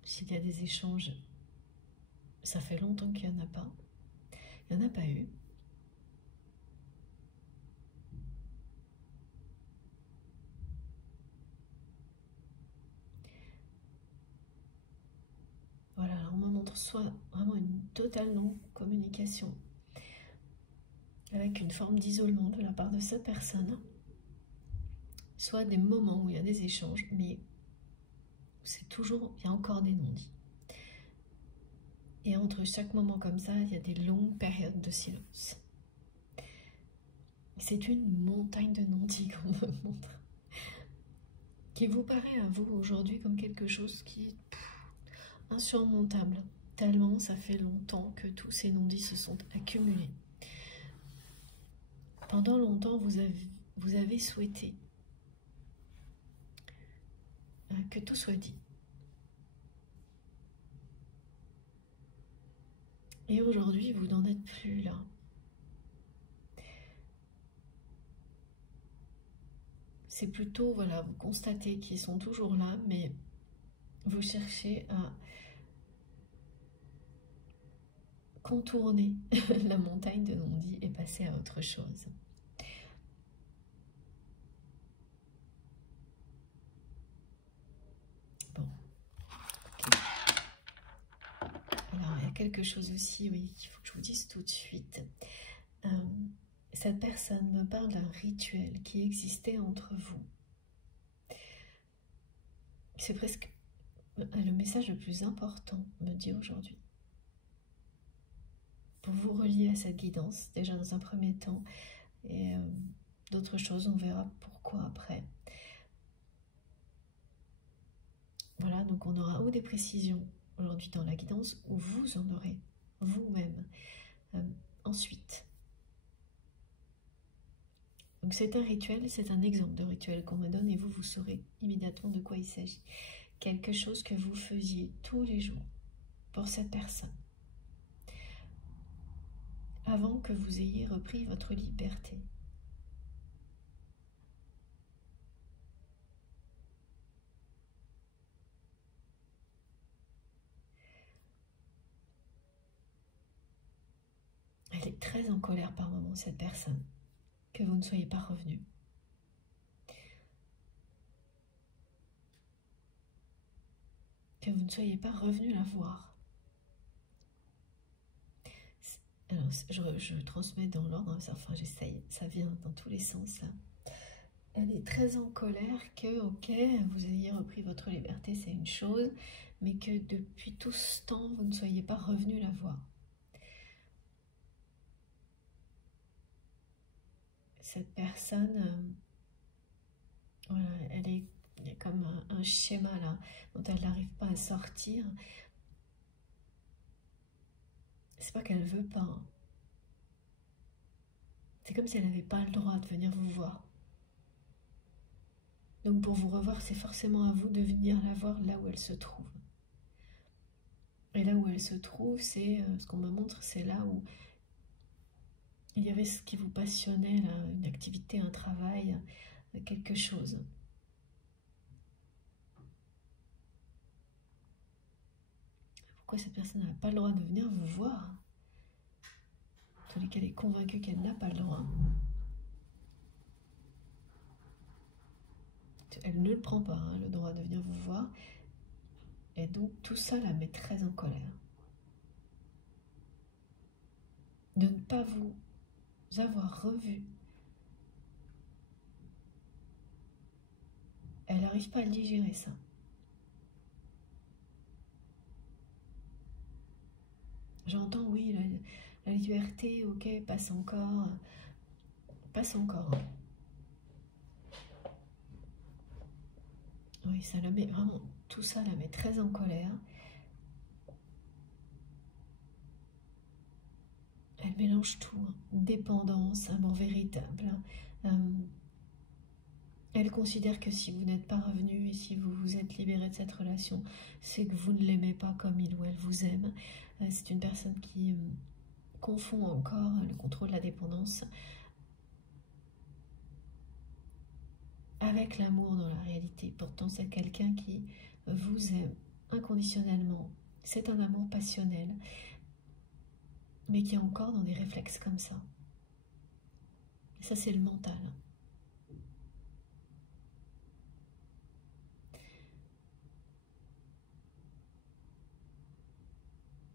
S'il y a des échanges, ça fait longtemps qu'il n'y en a pas. Il n'y en a pas eu. Voilà, on me montre soit vraiment une totale non-communication, avec une forme d'isolement de la part de cette personne, soit des moments où il y a des échanges, mais c'est toujours, il y a encore des non-dits. Et entre chaque moment comme ça, il y a des longues périodes de silence. C'est une montagne de non-dits qu'on me montre, qui vous paraît à vous aujourd'hui comme quelque chose qui est insurmontable, tellement ça fait longtemps que tous ces non-dits se sont accumulés. Pendant longtemps, vous avez souhaité que tout soit dit. Et aujourd'hui, vous n'en êtes plus là. C'est plutôt, voilà, vous constatez qu'ils sont toujours là, mais vous cherchez à contourner la montagne de non-dits et passer à autre chose. Bon. Okay. Alors, il y a quelque chose aussi, oui, qu'il faut que je vous dise tout de suite. cette personne me parle d'un rituel qui existait entre vous. C'est presque le message le plus important, me dit aujourd'hui. Pour vous relier à cette guidance, déjà dans un premier temps, et d'autres choses, on verra pourquoi après. Voilà, donc on aura ou des précisions aujourd'hui dans la guidance, ou vous en aurez vous-même ensuite. Donc c'est un rituel, c'est un exemple de rituel qu'on me donne et vous saurez immédiatement de quoi il s'agit. Quelque chose que vous faisiez tous les jours pour cette personne. Avant que vous ayez repris votre liberté. Elle est très en colère par moments, cette personne, que vous ne soyez pas revenu. Que vous ne soyez pas revenu la voir. Alors, je transmets dans l'ordre, enfin j'essaye, ça vient dans tous les sens là. Elle est très en colère que, ok, vous ayez repris votre liberté, c'est une chose, mais que depuis tout ce temps, vous ne soyez pas revenu la voir. Cette personne, voilà, il y a comme un schéma là, dont elle n'arrive pas à sortir. C'est pas qu'elle veut pas. Hein. C'est comme si elle n'avait pas le droit de venir vous voir. Donc pour vous revoir, c'est forcément à vous de venir la voir là où elle se trouve. Et là où elle se trouve, c'est ce qu'on me montre, c'est là où il y avait ce qui vous passionnait, là, une activité, un travail, quelque chose. Pourquoi cette personne n'a pas le droit de venir vous voir? En tous les cas, elle est convaincue qu'elle n'a pas le droit. Elle ne le prend pas, hein, le droit de venir vous voir. Et donc tout ça la met très en colère. De ne pas vous avoir revu. Elle n'arrive pas à le digérer, ça. J'entends, oui, la liberté, ok, passe encore. Passe encore. Oui, ça la met vraiment, tout ça la met très en colère. Elle mélange tout, hein. Dépendance, amour véritable. Elle considère que si vous n'êtes pas revenu et si vous vous êtes libéré de cette relation, c'est que vous ne l'aimez pas comme il ou elle vous aime. C'est une personne qui confond encore le contrôle de la dépendance avec l'amour dans la réalité. Pourtant, c'est quelqu'un qui vous aime inconditionnellement. C'est un amour passionnel, mais qui est encore dans des réflexes comme ça. Et ça, c'est le mental.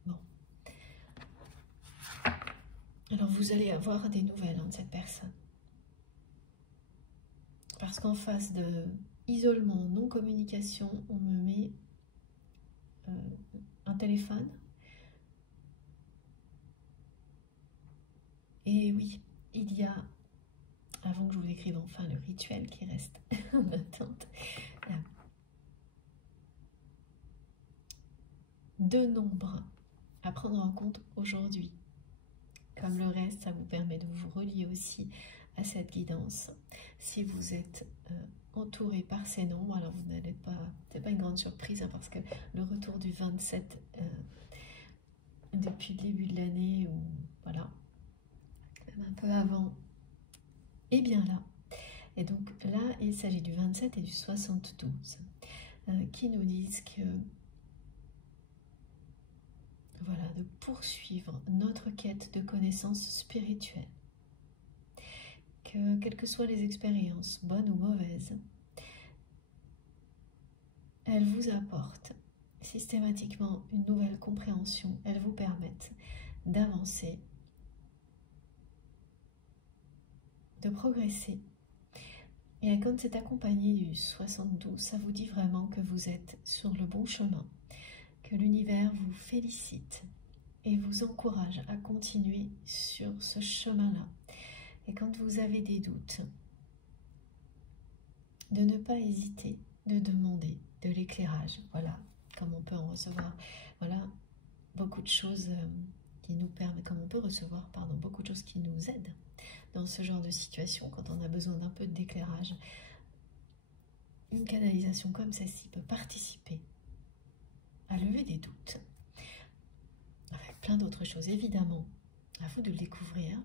Bon. Alors, vous allez avoir des nouvelles de cette personne. Parce qu'en face de isolement, non-communication, on me met un téléphone. Et oui, il y a, avant que je vous décrive enfin le rituel qui reste en attente, deux nombres à prendre en compte aujourd'hui. Comme le reste, ça vous permet de vous relier aussi à cette guidance. Si vous êtes entouré par ces nombres, alors vous n'allez pas, c'est pas une grande surprise hein, parce que le retour du 27 depuis le début de l'année, ou voilà, même un peu avant, est bien là. Et donc là, il s'agit du 27 et du 72 qui nous disent que voilà, de poursuivre notre quête de connaissances spirituelles. Que quelles que soient les expériences, bonnes ou mauvaises, elles vous apportent systématiquement une nouvelle compréhension, elles vous permettent d'avancer de progresser. Et quand c'est accompagné du 72, ça vous dit vraiment que vous êtes sur le bon chemin, que l'univers vous félicite et vous encourage à continuer sur ce chemin-là. Et quand vous avez des doutes, de ne pas hésiter, de demander de l'éclairage. Voilà, comme on peut en recevoir. Voilà, beaucoup de choses qui nous permettent, comme on peut recevoir, pardon, beaucoup de choses qui nous aident dans ce genre de situation, quand on a besoin d'un peu d'éclairage. Une canalisation comme celle-ci peut participer à lever des doutes, avec plein d'autres choses, évidemment, à vous de le découvrir,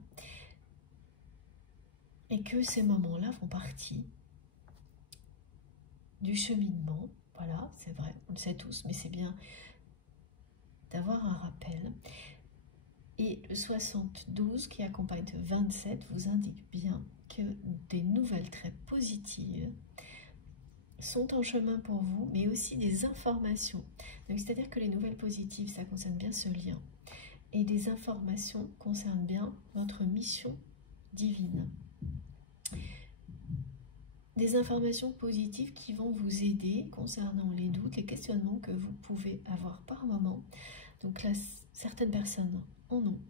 et que ces moments-là font partie du cheminement. Voilà, c'est vrai, on le sait tous, mais c'est bien d'avoir un rappel. Et le 72 qui accompagne le 27 vous indique bien que des nouvelles très positives sont en chemin pour vous, mais aussi des informations. Donc c'est-à-dire que les nouvelles positives, ça concerne bien ce lien. Et des informations concernent bien votre mission divine. Des informations positives qui vont vous aider concernant les doutes, les questionnements que vous pouvez avoir par moment. Donc là, certaines personnes en ont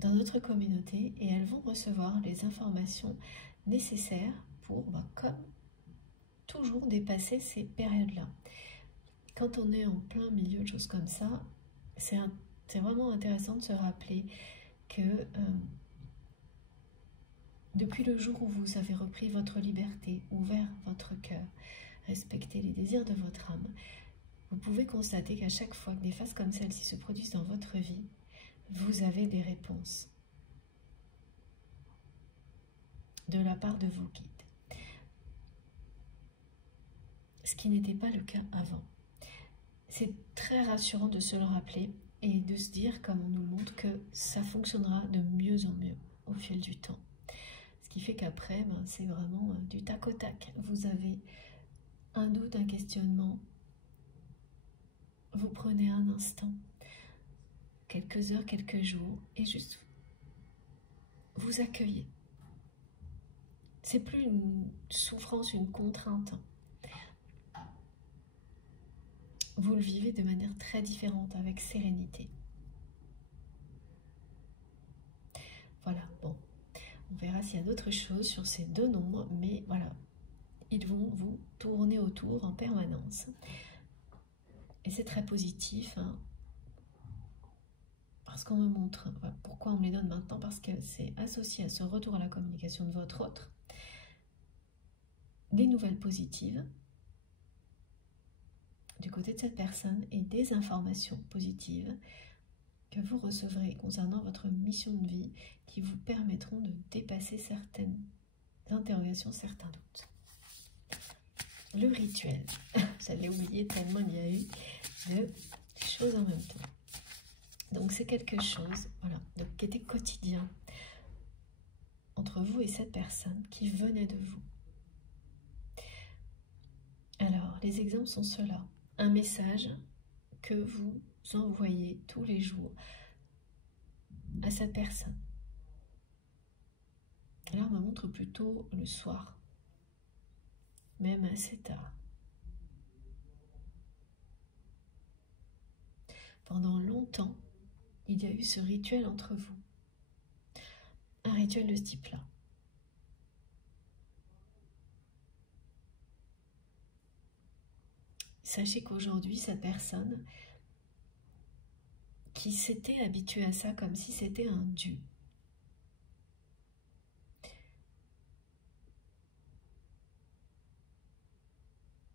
dans notre communauté et elles vont recevoir les informations nécessaires pour, comme toujours, dépasser ces périodes-là. Quand on est en plein milieu de choses comme ça, c'est vraiment intéressant de se rappeler que depuis le jour où vous avez repris votre liberté, ouvert votre cœur, respecté les désirs de votre âme, vous pouvez constater qu'à chaque fois que des phases comme celle-ci se produisent dans votre vie, vous avez des réponses de la part de vos guides. Ce qui n'était pas le cas avant. C'est très rassurant de se le rappeler et de se dire, comme on nous le montre, que ça fonctionnera de mieux en mieux au fil du temps. Ce qui fait qu'après, c'est vraiment du tac au tac. Vous avez un doute, un questionnement, vous prenez un instant, quelques heures, quelques jours, et juste vous accueillez. C'est plus une souffrance, une contrainte. Vous le vivez de manière très différente, avec sérénité. Voilà, bon, on verra s'il y a d'autres choses sur ces deux nombres, mais voilà, ils vont vous tourner autour en permanence. Et c'est très positif, hein, parce qu'on me montre, voilà, pourquoi on me les donne maintenant, parce que c'est associé à ce retour à la communication de votre autre, des nouvelles positives du côté de cette personne et des informations positives que vous recevrez concernant votre mission de vie qui vous permettront de dépasser certaines interrogations, certains doutes. Le rituel, j'allais oublier tellement il y a eu de choses en même temps. Donc c'est quelque chose, voilà, donc, qui était quotidien entre vous et cette personne qui venait de vous. Alors, les exemples sont ceux-là. Un message que vous envoyez tous les jours à cette personne. Là, on me montre plutôt le soir, même assez tard. Pendant longtemps, il y a eu ce rituel entre vous. Un rituel de ce type-là. Sachez qu'aujourd'hui, cette personne qui s'était habituée à ça comme si c'était un dû,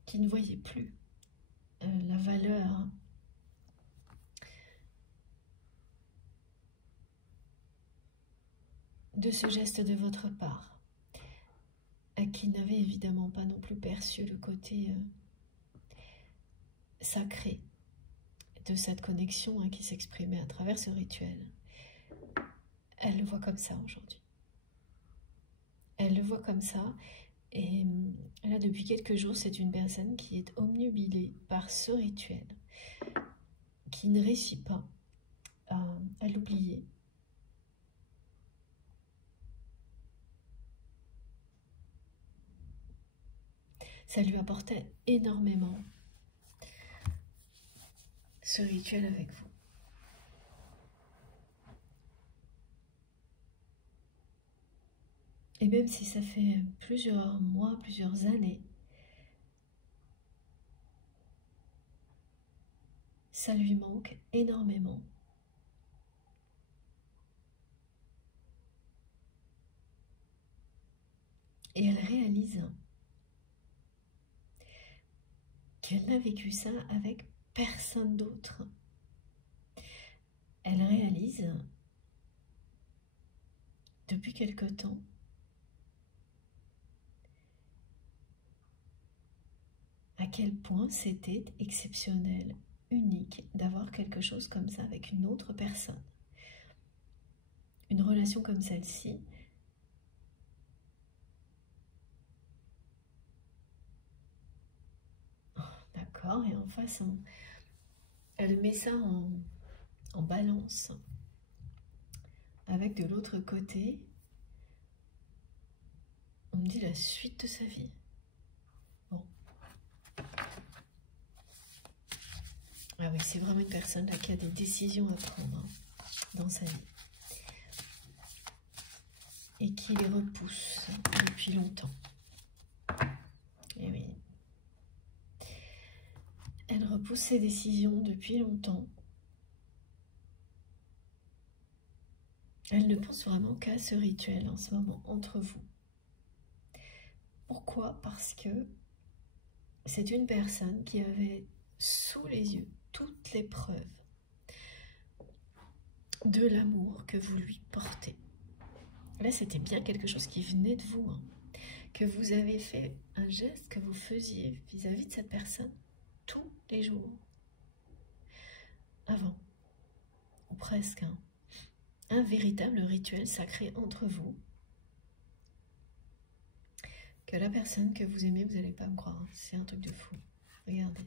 qui ne voyait plus la valeur de ce geste de votre part, qui n'avait évidemment pas non plus perçu le côté sacré de cette connexion qui s'exprimait à travers ce rituel. Elle le voit comme ça aujourd'hui. Elle le voit comme ça. Et là, depuis quelques jours, c'est une personne qui est obnubilée par ce rituel, qui ne réussit pas à l'oublier. Ça lui apportait énormément, ce rituel avec vous. Et même si ça fait plusieurs mois, plusieurs années, ça lui manque énormément. Et elle réalise qu'elle n'a vécu ça avec personne d'autre. Elle réalise, depuis quelque temps, à quel point c'était exceptionnel, unique, d'avoir quelque chose comme ça avec une autre personne. Une relation comme celle-ci, d'accord, et en face, elle met ça en balance. Avec de l'autre côté, on me dit la suite de sa vie. Bon. Ah oui, c'est vraiment une personne là qui a des décisions à prendre dans sa vie. Et qui les repousse depuis longtemps. Et oui. Elle repousse ses décisions depuis longtemps. Elle ne pense vraiment qu'à ce rituel en ce moment entre vous. Pourquoi? Parce que c'est une personne qui avait sous les yeux toutes les preuves de l'amour que vous lui portez. Là, c'était bien quelque chose qui venait de vous, hein, que vous avez fait un geste que vous faisiez vis-à-vis de cette personne tous les jours, avant, ou presque, hein. Un véritable rituel sacré entre vous, que la personne que vous aimez, vous n'allez pas me croire, hein, c'est un truc de fou. Regardez,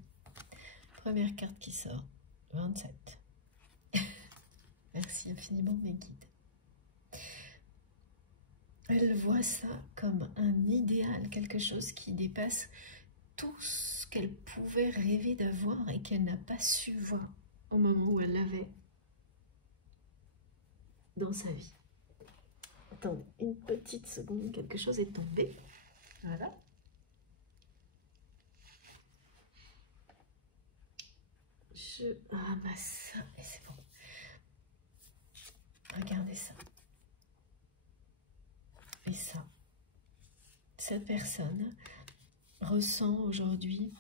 première carte qui sort, 27. Merci infiniment mes guides. Elle voit ça comme un idéal, quelque chose qui dépasse tout ce qu'elle pouvait rêver d'avoir et qu'elle n'a pas su voir au moment où elle l'avait dans sa vie. Attendez, une petite seconde, quelque chose est tombé. Voilà. Je ramasse ça et c'est bon. Regardez ça. Et ça. Cette personne ressent aujourd'hui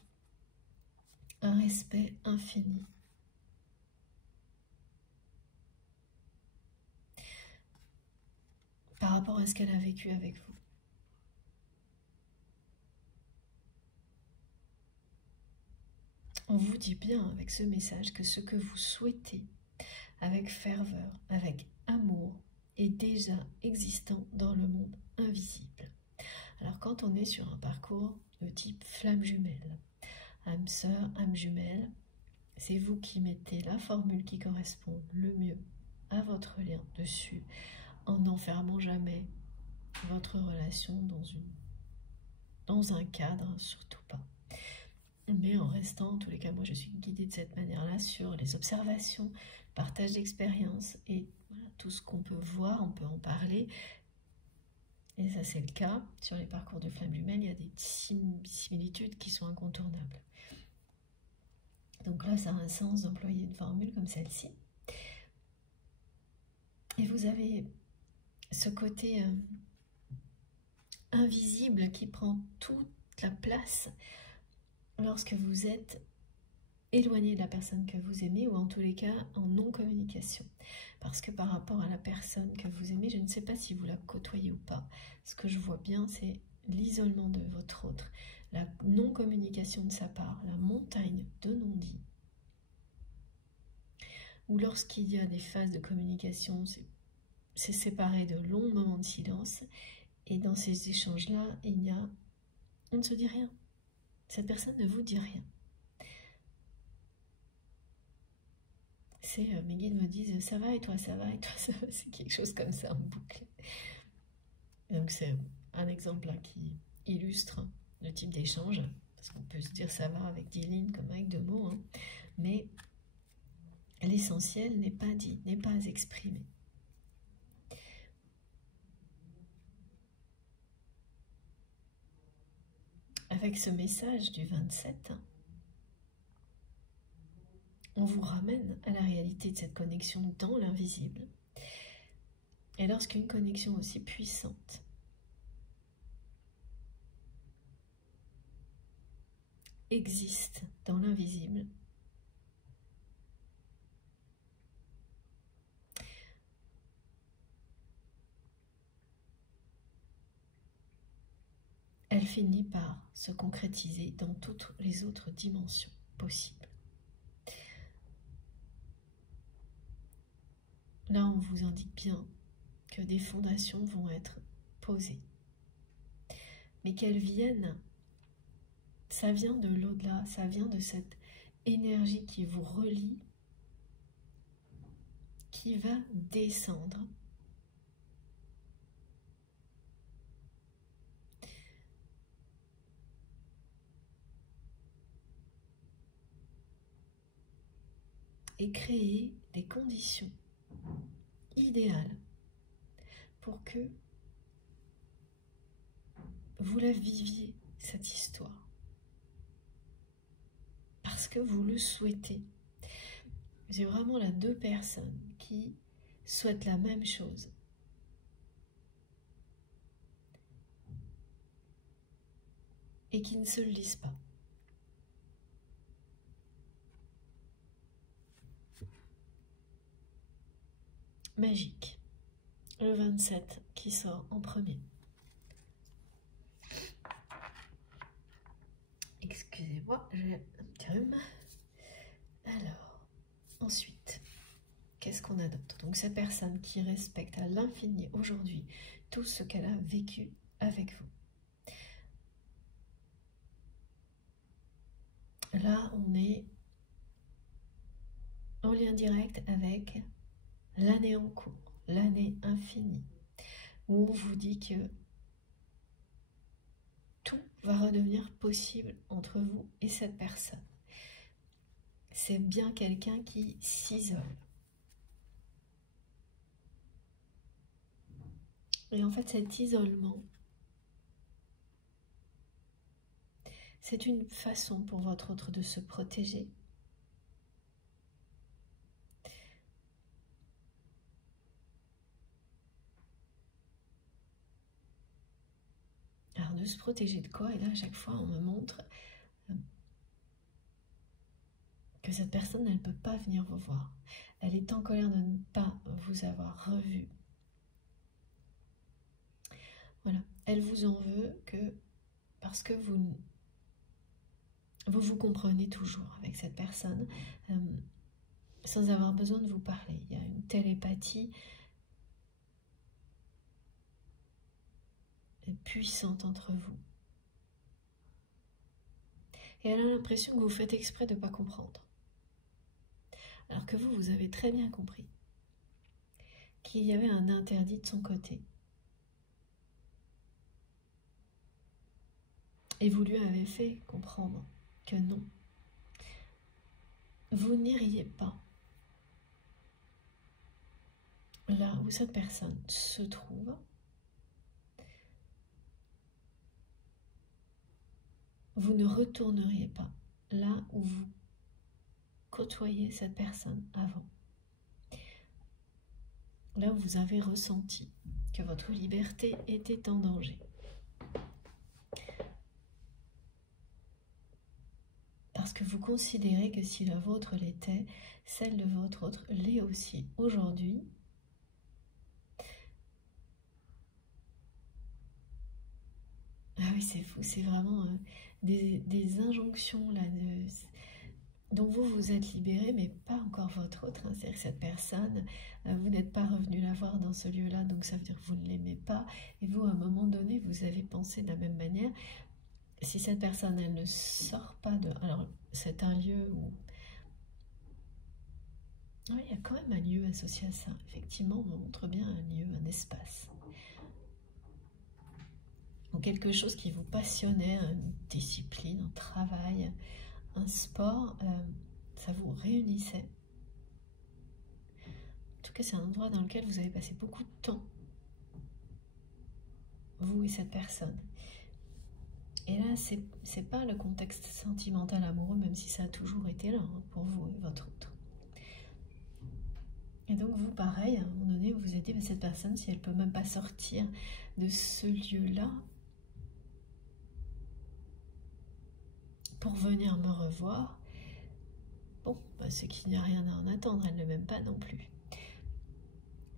un respect infini. Par rapport à ce qu'elle a vécu avec vous. On vous dit bien avec ce message que ce que vous souhaitez avec ferveur, avec amour, est déjà existant dans le monde invisible. Alors quand on est sur un parcours de type flamme jumelle, âme sœur, âme jumelle, c'est vous qui mettez la formule qui correspond le mieux à votre lien dessus, en n'enfermant jamais votre relation dans un cadre, surtout pas. Mais en restant, en tous les cas, moi je suis guidée de cette manière-là sur les observations, partage d'expériences et voilà, tout ce qu'on peut voir, on peut en parler. Et ça c'est le cas, sur les parcours de flamme jumelle, il y a des similitudes qui sont incontournables. Donc là, ça a un sens d'employer une formule comme celle-ci. Et vous avez ce côté invisible qui prend toute la place lorsque vous êtes éloigné de la personne que vous aimez ou en tous les cas en non-communication. Parce que par rapport à la personne que vous aimez, je ne sais pas si vous la côtoyez ou pas. Ce que je vois bien, c'est l'isolement de votre autre, la non-communication de sa part, la montagne de non-dit. Ou lorsqu'il y a des phases de communication, c'est séparé de longs moments de silence. Et dans ces échanges-là, on ne se dit rien. Cette personne ne vous dit rien. Mes guides me disent ça va et toi ça va et toi ça va, c'est quelque chose comme ça en boucle. Donc c'est un exemple là qui illustre le type d'échange, parce qu'on peut se dire ça va avec 10 lignes comme avec 2 mots, hein, mais l'essentiel n'est pas dit, n'est pas exprimé. Avec ce message du 27, on vous ramène à la réalité de cette connexion dans l'invisible. Et lorsqu'une connexion aussi puissante existe dans l'invisible, elle finit par se concrétiser dans toutes les autres dimensions possibles. Là, on vous indique bien que des fondations vont être posées, mais qu'elles viennent, ça vient de l'au-delà, ça vient de cette énergie qui vous relie, qui va descendre et créer les conditions idéales pour que vous la viviez, cette histoire, parce que vous le souhaitez. J'ai vraiment là 2 personnes qui souhaitent la même chose. Et qui ne se le disent pas. Magique. Le 27 qui sort en premier. Excusez-moi, j'ai un petit rhume. Alors, ensuite, qu'est-ce qu'on a d'autre? Donc cette personne qui respecte à l'infini aujourd'hui tout ce qu'elle a vécu avec vous. Là, on est en lien direct avec l'année en cours, l'année infinie, où on vous dit que tout va redevenir possible entre vous et cette personne. C'est bien quelqu'un qui s'isole. Et en fait, cet isolement, c'est une façon pour votre autre de se protéger. Alors, de se protéger de quoi? Et là, à chaque fois, on me montre que cette personne, elle ne peut pas venir vous voir. Elle est en colère de ne pas vous avoir revu. Voilà. Elle vous en veut que parce que vous comprenez toujours avec cette personne sans avoir besoin de vous parler. Il y a une télépathie puissante entre vous. Et elle a l'impression que vous faites exprès de ne pas comprendre. Alors que vous avez très bien compris qu'il y avait un interdit de son côté. Et vous lui avez fait comprendre que non. Vous n'iriez pas là où cette personne se trouve. Vous ne retourneriez pas là où vous côtoyez cette personne avant. Là où vous avez ressenti que votre liberté était en danger. Parce que vous considérez que si la vôtre l'était, celle de votre autre l'est aussi aujourd'hui. Ah oui, c'est fou, c'est vraiment des injonctions là, dont vous vous êtes libéré, mais pas encore votre autre. Hein. C'est-à-dire que cette personne, vous n'êtes pas revenu la voir dans ce lieu-là, donc ça veut dire que vous ne l'aimez pas. Et vous, à un moment donné, vous avez pensé de la même manière. Si cette personne, elle ne sort pas de... Alors, c'est un lieu où... Oui, il y a quand même un lieu associé à ça. Effectivement, on montre bien un lieu, un espace. Où quelque chose qui vous passionnait, une discipline, un travail, un sport, ça vous réunissait. En tout cas, c'est un endroit dans lequel vous avez passé beaucoup de temps, vous et cette personne. Et là, c'est pas le contexte sentimental amoureux, même si ça a toujours été là pour vous et votre autre. Et donc vous, pareil, à un moment donné, vous vous êtes dit, cette personne, si elle peut même pas sortir de ce lieu-là pour venir me revoir, bon, c'est qu'il n'y a rien à en attendre, elle ne m'aime pas non plus.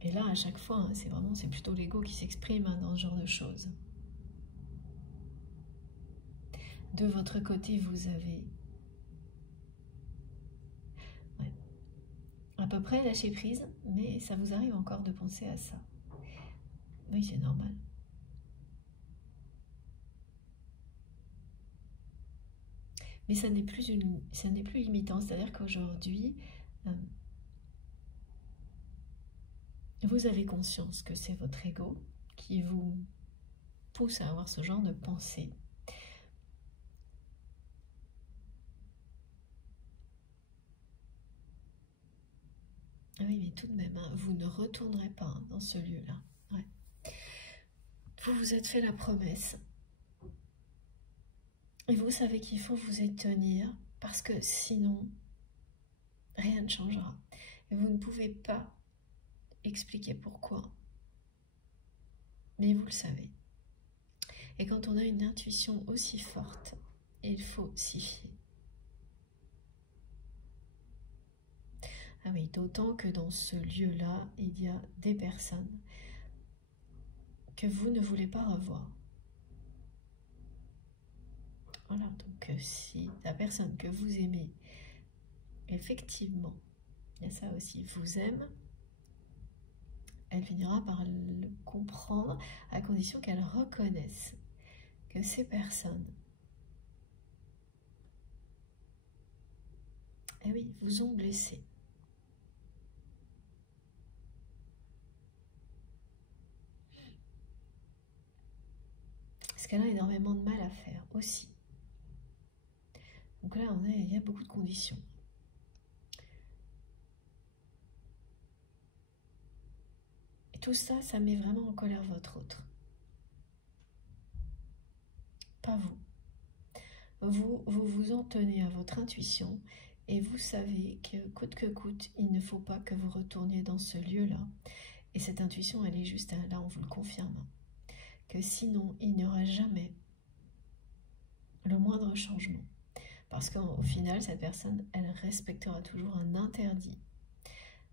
Et là, à chaque fois, c'est plutôt l'ego qui s'exprime dans ce genre de choses. De votre côté, vous avez à peu près lâché prise, mais ça vous arrive encore de penser à ça. Oui, c'est normal. Mais ça n'est plus limitant, c'est-à-dire qu'aujourd'hui, vous avez conscience que c'est votre ego qui vous pousse à avoir ce genre de pensée. Oui, mais tout de même, vous ne retournerez pas dans ce lieu-là. Ouais. Vous vous êtes fait la promesse. Et vous savez qu'il faut vous y tenir, parce que sinon, rien ne changera. Et vous ne pouvez pas expliquer pourquoi. Mais vous le savez. Et quand on a une intuition aussi forte, il faut s'y fier. Ah oui, d'autant que dans ce lieu-là, il y a des personnes que vous ne voulez pas revoir. Voilà, donc si la personne que vous aimez, effectivement, il y a ça aussi, vous aime, elle finira par le comprendre à condition qu'elle reconnaisse que ces personnes, eh oui, vous ont blessé. Parce qu'elle a énormément de mal à faire aussi. Donc là, il y a beaucoup de conditions. Et tout ça, ça met vraiment en colère votre autre. Pas vous. Vous vous en tenez à votre intuition et vous savez que coûte, il ne faut pas que vous retourniez dans ce lieu-là. Et cette intuition, elle est juste là, on vous le confirme. Que sinon, il n'y aura jamais le moindre changement. Parce qu'au final, cette personne, elle respectera toujours un interdit.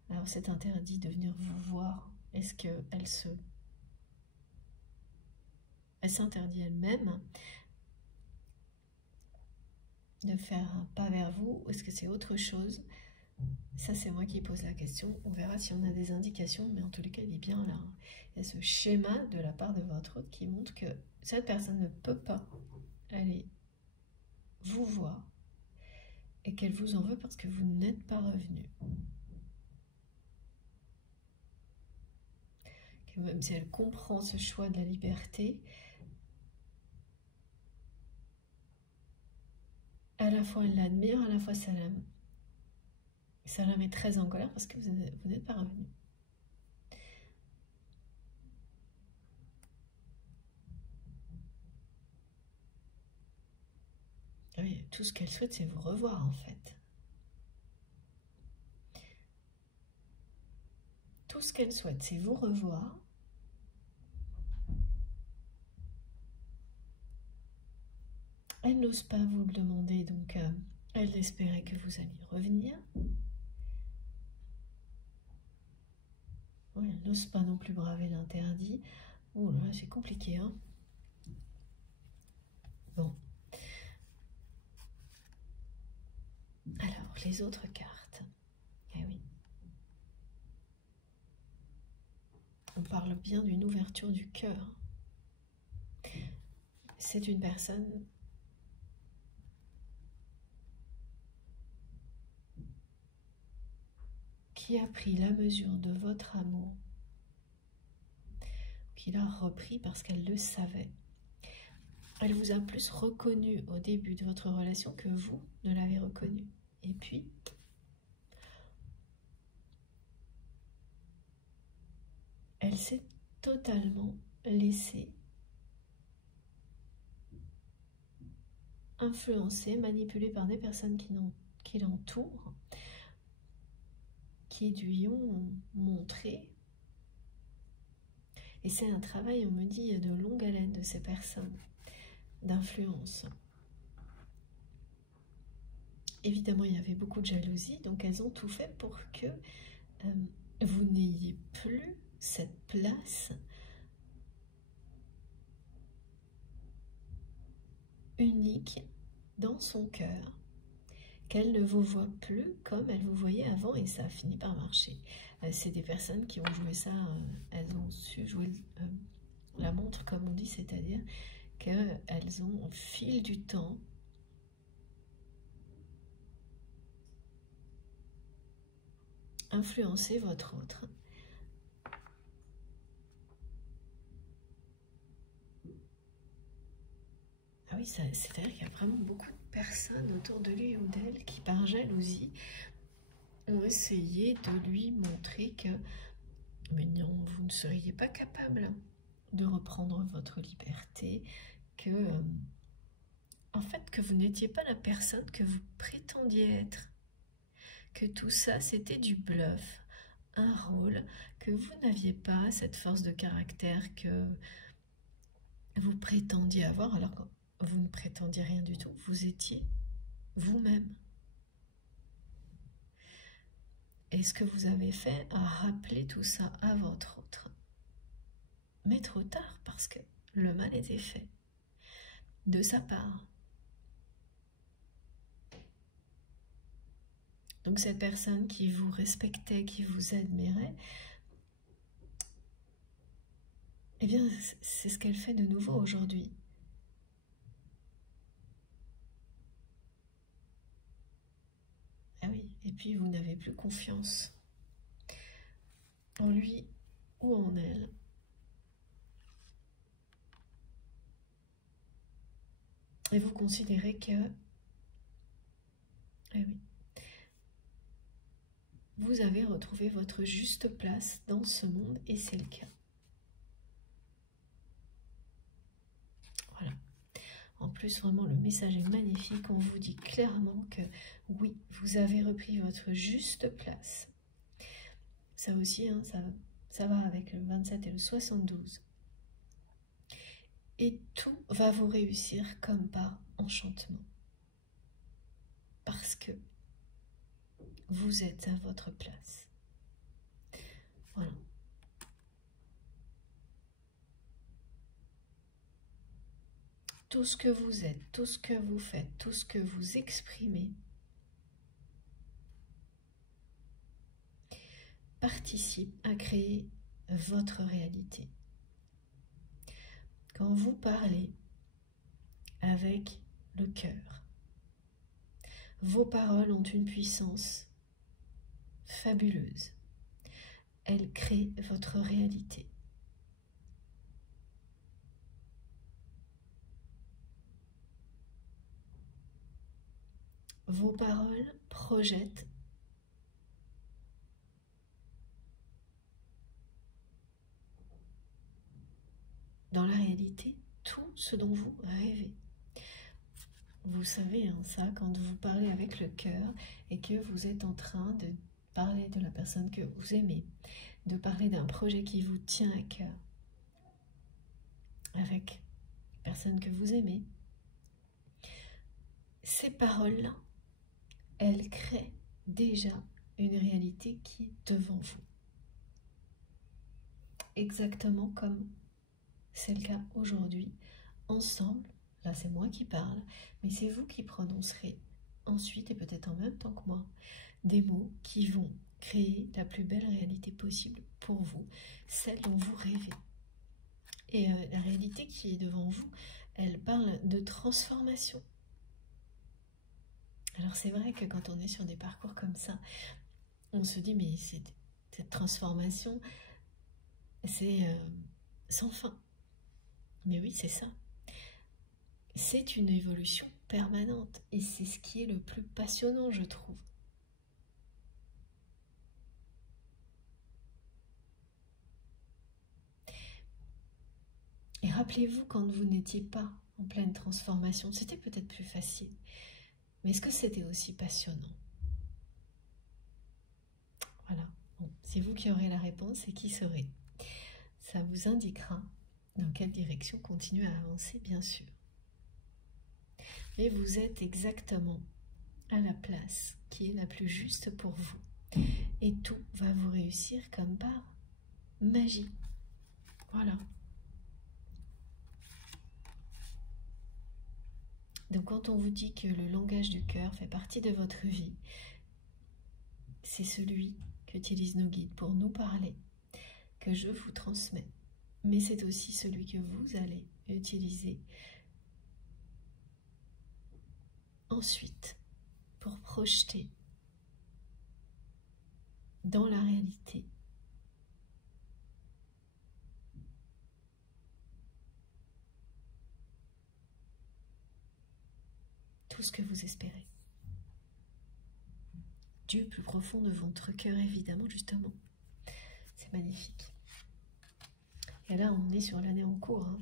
Alors cet interdit de venir vous voir, est-ce qu'elle s'interdit elle-même de faire un pas vers vous, ou est-ce que c'est autre chose? Ça, c'est moi qui pose la question. On verra si on a des indications, mais en tous les cas, il est bien là. Il y a ce schéma de la part de votre hôte qui montre que cette personne ne peut pas aller vous voir et qu'elle vous en veut parce que vous n'êtes pas revenu. Que même si elle comprend ce choix de la liberté, à la fois elle l'admire, à la fois ça l'aime. Ça la met très en colère parce que vous n'êtes pas revenu. Ah oui, tout ce qu'elle souhaite, c'est vous revoir en fait. Tout ce qu'elle souhaite, c'est vous revoir. Elle n'ose pas vous le demander, donc elle espérait que vous alliez revenir. Oui, elle n'ose pas non plus braver l'interdit. Oh là, c'est compliqué, hein. Bon. Alors, les autres cartes. Eh oui. On parle bien d'une ouverture du cœur. C'est une personne qui a pris la mesure de votre amour, qui l'a repris parce qu'elle le savait. Elle vous a plus reconnu au début de votre relation que vous ne l'avez reconnu. Et puis, elle s'est totalement laissée influencer, manipulée par des personnes qui l'entourent, qui lui ont montré. Et c'est un travail, on me dit, de longue haleine de ces personnes, d'influence. Évidemment, il y avait beaucoup de jalousie, donc elles ont tout fait pour que vous n'ayez plus cette place unique dans son cœur, qu'elle ne vous voit plus comme elle vous voyait avant, et ça a fini par marcher. C'est des personnes qui ont joué ça, elles ont su jouer la montre, comme on dit, c'est-à-dire qu'elles ont, au fil du temps, influencé votre autre. Ah oui, c'est-à-dire qu'il y a vraiment beaucoup de personnes autour de lui ou d'elle qui, par jalousie, ont essayé de lui montrer que, mais non, vous ne seriez pas capable de reprendre votre liberté, que, en fait, que vous n'étiez pas la personne que vous prétendiez être, que tout ça, c'était du bluff, un rôle, que vous n'aviez pas cette force de caractère que vous prétendiez avoir, alors que vous ne prétendiez rien du tout, vous étiez vous-même. Et ce que vous avez fait a rappelé tout ça à votre autre. Mais trop tard, parce que le mal était fait de sa part. Donc cette personne qui vous respectait, qui vous admirait, eh bien c'est ce qu'elle fait de nouveau aujourd'hui. Ah oui, et puis vous n'avez plus confiance en lui ou en elle. Et vous considérez que, eh oui, vous avez retrouvé votre juste place dans ce monde, et c'est le cas. Voilà. En plus, vraiment, le message est magnifique. On vous dit clairement que oui, vous avez repris votre juste place. Ça aussi, hein, ça va avec le 27 et le 72. Et tout va vous réussir comme par enchantement. Parce que vous êtes à votre place. Voilà. Tout ce que vous êtes, tout ce que vous faites, tout ce que vous exprimez participe à créer votre réalité. Quand vous parlez avec le cœur, vos paroles ont une puissance fabuleuse. Elles créent votre réalité. Vos paroles projettent dans la réalité tout ce dont vous rêvez. Vous savez, hein, ça, quand vous parlez avec le cœur et que vous êtes en train de parler de la personne que vous aimez, de parler d'un projet qui vous tient à cœur avec la personne que vous aimez, ces paroles-là, elles créent déjà une réalité qui est devant vous. Exactement comme c'est le cas aujourd'hui, ensemble, là c'est moi qui parle, mais c'est vous qui prononcerez ensuite, et peut-être en même temps que moi, des mots qui vont créer la plus belle réalité possible pour vous, celle dont vous rêvez. Et la réalité qui est devant vous, elle parle de transformation. Alors c'est vrai que quand on est sur des parcours comme ça, on se dit mais cette transformation, c'est sans fin. Mais oui, c'est ça. c'est une évolution permanente et c'est ce qui est le plus passionnant, je trouve. Et rappelez-vous, quand vous n'étiez pas en pleine transformation, c'était peut-être plus facile. Mais est-ce que c'était aussi passionnant? Voilà. Bon, c'est vous qui aurez la réponse et qui saurez. Ça vous indiquera dans quelle direction continuer à avancer, bien sûr. Mais vous êtes exactement à la place qui est la plus juste pour vous. Et tout va vous réussir comme par magie. Voilà. Donc quand on vous dit que le langage du cœur fait partie de votre vie, c'est celui qu'utilisent nos guides pour nous parler, que je vous transmets. Mais c'est aussi celui que vous allez utiliser ensuite pour projeter dans la réalité tout ce que vous espérez. Du plus profond de votre cœur, évidemment, justement. C'est magnifique. Et là, on est sur l'année en cours. Hein.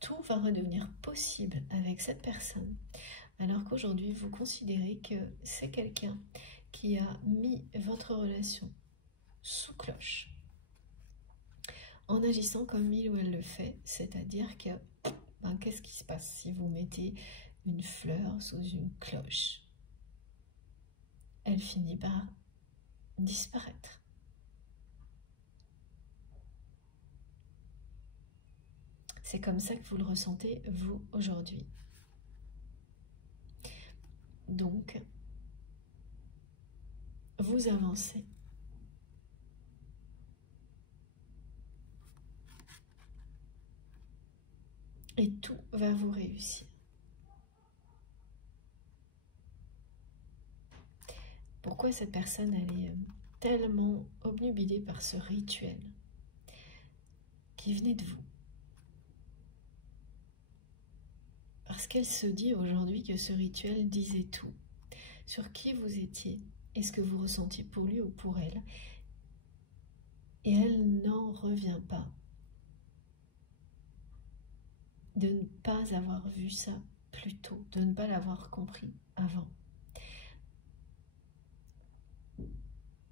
Tout va redevenir possible avec cette personne. Alors qu'aujourd'hui, vous considérez que c'est quelqu'un qui a mis votre relation sous cloche. En agissant comme il ou elle le fait, c'est-à-dire que, qu'est-ce qui se passe si vous mettez une fleur sous une cloche? Elle finit par disparaître. C'est comme ça que vous le ressentez, vous, aujourd'hui. Donc, vous avancez. Et tout va vous réussir. Pourquoi cette personne, elle est tellement obnubilée par ce rituel qui venait de vous? Parce qu'elle se dit aujourd'hui que ce rituel disait tout sur qui vous étiez et ce que vous ressentiez pour lui ou pour elle. Et elle n'en revient pas de ne pas avoir vu ça plus tôt, de ne pas l'avoir compris avant.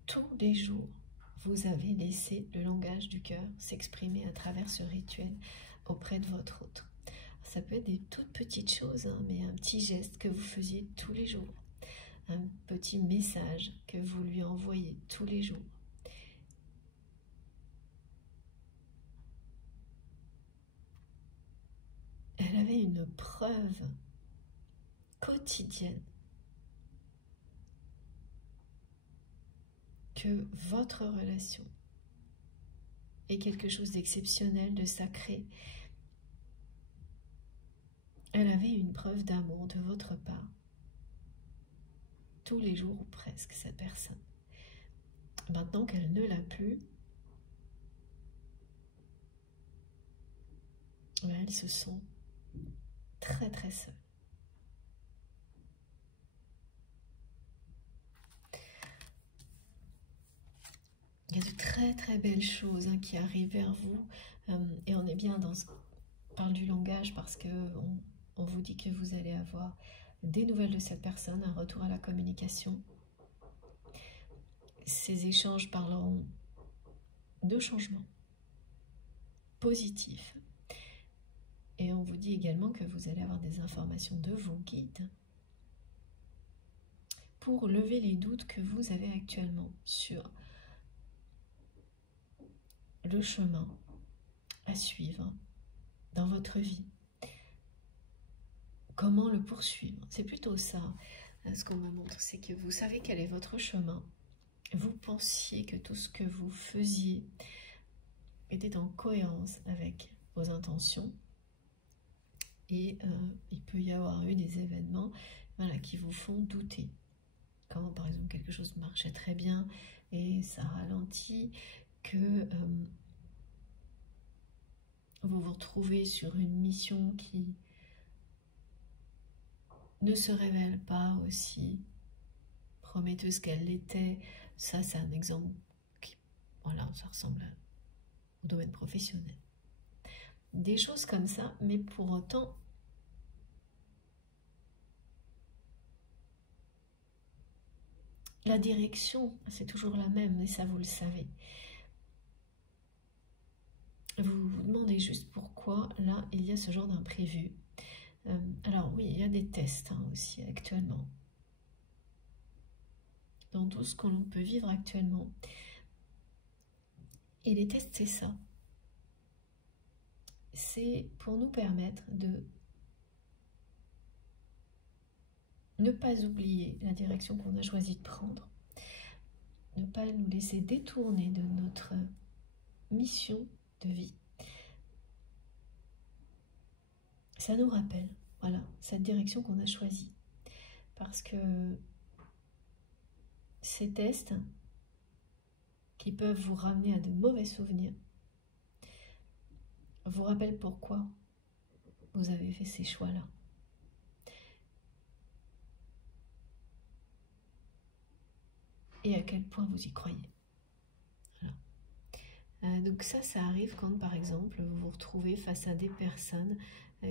Tous les jours, vous avez laissé le langage du cœur s'exprimer à travers ce rituel auprès de votre autre. Ça peut être des toutes petites choses, hein, mais un petit geste que vous faisiez tous les jours, un petit message que vous lui envoyez tous les jours. Elle avait une preuve quotidienne que votre relation est quelque chose d'exceptionnel, de sacré. Elle avait une preuve d'amour de votre part. Tous les jours ou presque, cette personne. Maintenant qu'elle ne l'a plus, elle se sent très très seule. Il y a de très très belles choses qui arrivent vers vous et on est bien dans on parle du langage parce que on vous dit que vous allez avoir des nouvelles de cette personne, un retour à la communication. Ces échanges parleront de changements positifs et on vous dit également que vous allez avoir des informations de vos guides pour lever les doutes que vous avez actuellement sur le chemin à suivre dans votre vie. Comment le poursuivre? C'est plutôt ça, ce qu'on me montre, c'est que vous savez quel est votre chemin. Vous pensiez que tout ce que vous faisiez était en cohérence avec vos intentions. Et il peut y avoir eu des événements qui vous font douter. Quand par exemple quelque chose marchait très bien et ça ralentit, que vous vous retrouvez sur une mission qui ne se révèle pas aussi prometteuse qu'elle l'était. Ça, c'est un exemple qui, voilà, ça ressemble au domaine professionnel. Des choses comme ça, mais pour autant, la direction, c'est toujours la même, et ça vous le savez. Vous vous demandez juste pourquoi, là, il y a ce genre d'imprévu. Alors oui, il y a des tests aussi actuellement. Dans tout ce que l'on peut vivre actuellement. Et les tests, c'est ça. C'est pour nous permettre de ne pas oublier la direction qu'on a choisi de prendre. Ne pas nous laisser détourner de notre mission de vie. Ça nous rappelle, voilà, cette direction qu'on a choisie. Parce que ces tests qui peuvent vous ramener à de mauvais souvenirs vous rappellent pourquoi vous avez fait ces choix-là. Et à quel point vous y croyez. Voilà. Donc ça arrive quand, par exemple, vous vous retrouvez face à des personnes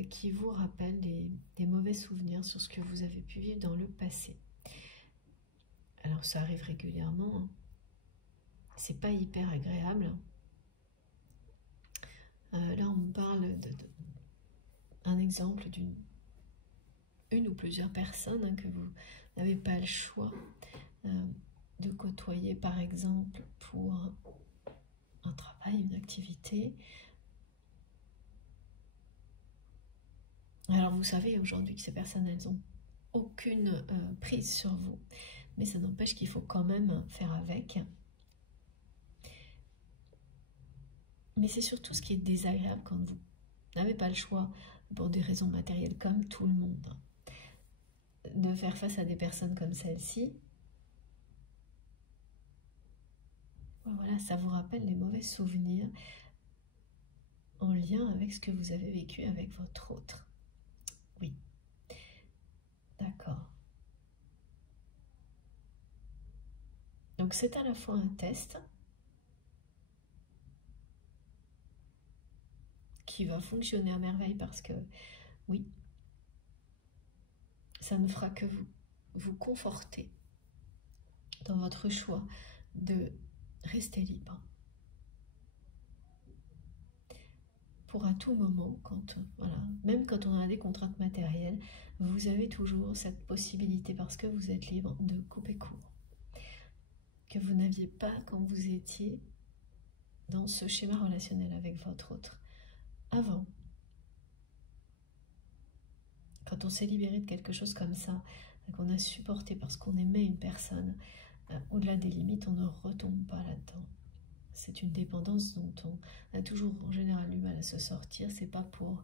qui vous rappellent des mauvais souvenirs sur ce que vous avez pu vivre dans le passé. Alors ça arrive régulièrement, hein. C'est pas hyper agréable. Là on parle d'un exemple d'une ou plusieurs personnes que vous n'avez pas le choix de côtoyer, par exemple pour un travail, une activité. Alors vous savez aujourd'hui que ces personnes, elles n'ont aucune prise sur vous, mais ça n'empêche qu'il faut quand même faire avec. Mais c'est surtout ce qui est désagréable quand vous n'avez pas le choix, pour des raisons matérielles comme tout le monde, de faire face à des personnes comme celle-ci. Voilà, ça vous rappelle les mauvais souvenirs en lien avec ce que vous avez vécu avec votre autre. Oui. D'accord. Donc c'est à la fois un test qui va fonctionner à merveille parce que, oui, ça ne fera que vous conforter dans votre choix de rester libre. Pour à tout moment, voilà, même quand on a des contraintes matérielles, vous avez toujours cette possibilité, parce que vous êtes libre, de couper court. Que vous n'aviez pas quand vous étiez dans ce schéma relationnel avec votre autre. Avant, quand on s'est libéré de quelque chose comme ça, qu'on a supporté parce qu'on aimait une personne, au-delà des limites, on ne retombe pas là-dedans. C'est une dépendance dont on a toujours en général du mal à se sortir. C'est pas pour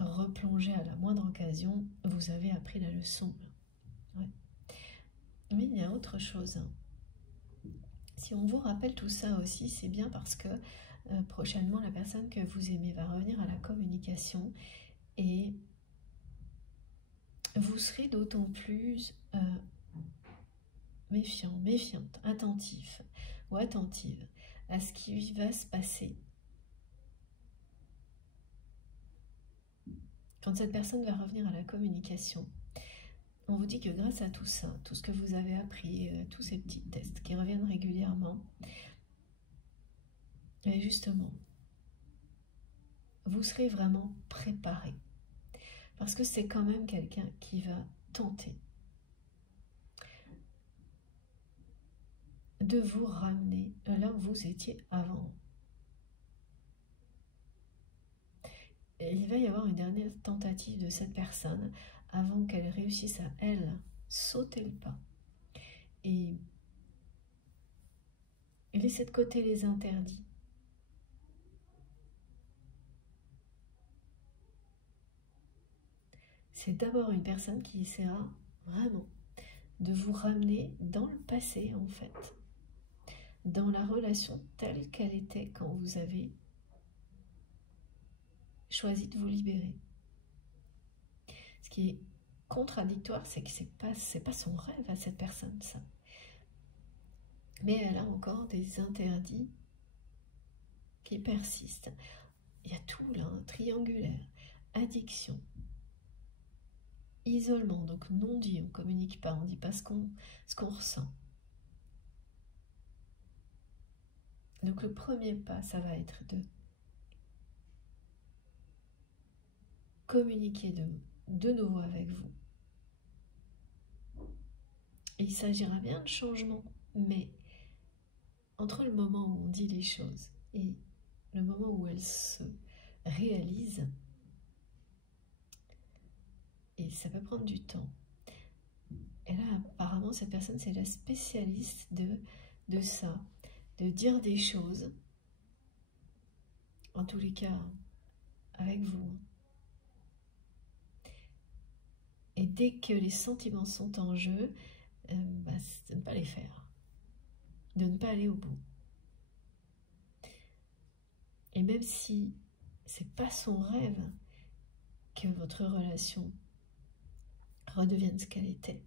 replonger à la moindre occasion. Vous avez appris la leçon. Ouais. Mais il y a autre chose. Si on vous rappelle tout ça aussi, c'est bien parce que prochainement, la personne que vous aimez va revenir à la communication et vous serez d'autant plus méfiant, méfiante, attentif ou attentive à ce qui va se passer quand cette personne va revenir à la communication. On vous dit que grâce à tout ça, tout ce que vous avez appris, tous ces petits tests qui reviennent régulièrement, et justement, vous serez vraiment préparé. Parce que c'est quand même quelqu'un qui va tenter de vous ramener là où vous étiez avant. Et il va y avoir une dernière tentative de cette personne avant qu'elle réussisse à, elle, sauter le pas et laisser de côté les interdits. C'est d'abord une personne qui essaiera vraiment de vous ramener dans le passé, en fait, dans la relation telle qu'elle était quand vous avez choisi de vous libérer. Ce qui est contradictoire, c'est que c'est pas son rêve à cette personne, ça. Mais elle a encore des interdits qui persistent. Il y a tout là, hein, triangulaire, addiction, isolement, donc non dit, on ne communique pas, on ne dit pas ce qu'on ressent. Donc le premier pas, ça va être de communiquer de nouveau avec vous. Et il s'agira bien de changement, mais entre le moment où on dit les choses et le moment où elles se réalisent, et ça peut prendre du temps. Et là, apparemment, cette personne, c'est la spécialiste de ça, de dire des choses, en tous les cas, avec vous. Et dès que les sentiments sont en jeu, c'est de ne pas les faire, de ne pas aller au bout. Et même si c'est pas son rêve que votre relation redevienne ce qu'elle était,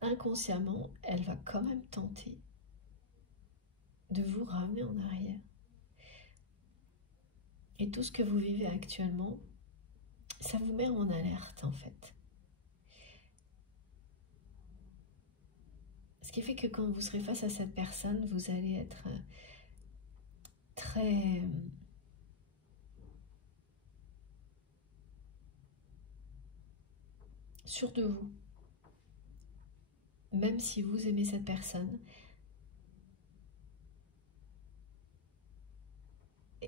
inconsciemment, elle va quand même tenter de vous ramener en arrière. Et tout ce que vous vivez actuellement, ça vous met en alerte en fait. Ce qui fait que quand vous serez face à cette personne, vous allez être très sûr de vous. Même si vous aimez cette personne,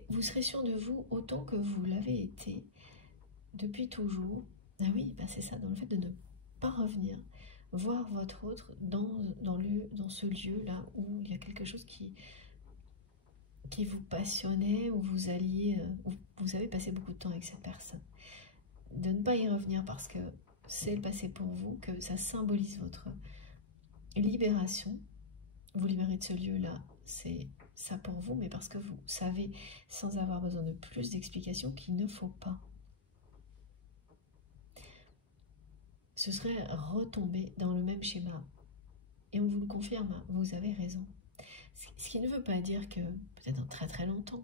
vous serez sûr de vous autant que vous l'avez été depuis toujours. Ah oui, c'est ça, dans le fait de ne pas revenir, voir votre autre dans ce lieu-là où il y a quelque chose qui vous passionnait, où vous alliez, où vous avez passé beaucoup de temps avec cette personne. De ne pas y revenir parce que c'est le passé pour vous, que ça symbolise votre libération. Vous libérez de ce lieu-là, c'est ça pour vous, mais parce que vous savez, sans avoir besoin de plus d'explications, qu'il ne faut pas. Ce serait retomber dans le même schéma. Et on vous le confirme, vous avez raison. Ce qui ne veut pas dire que, peut-être dans très très longtemps,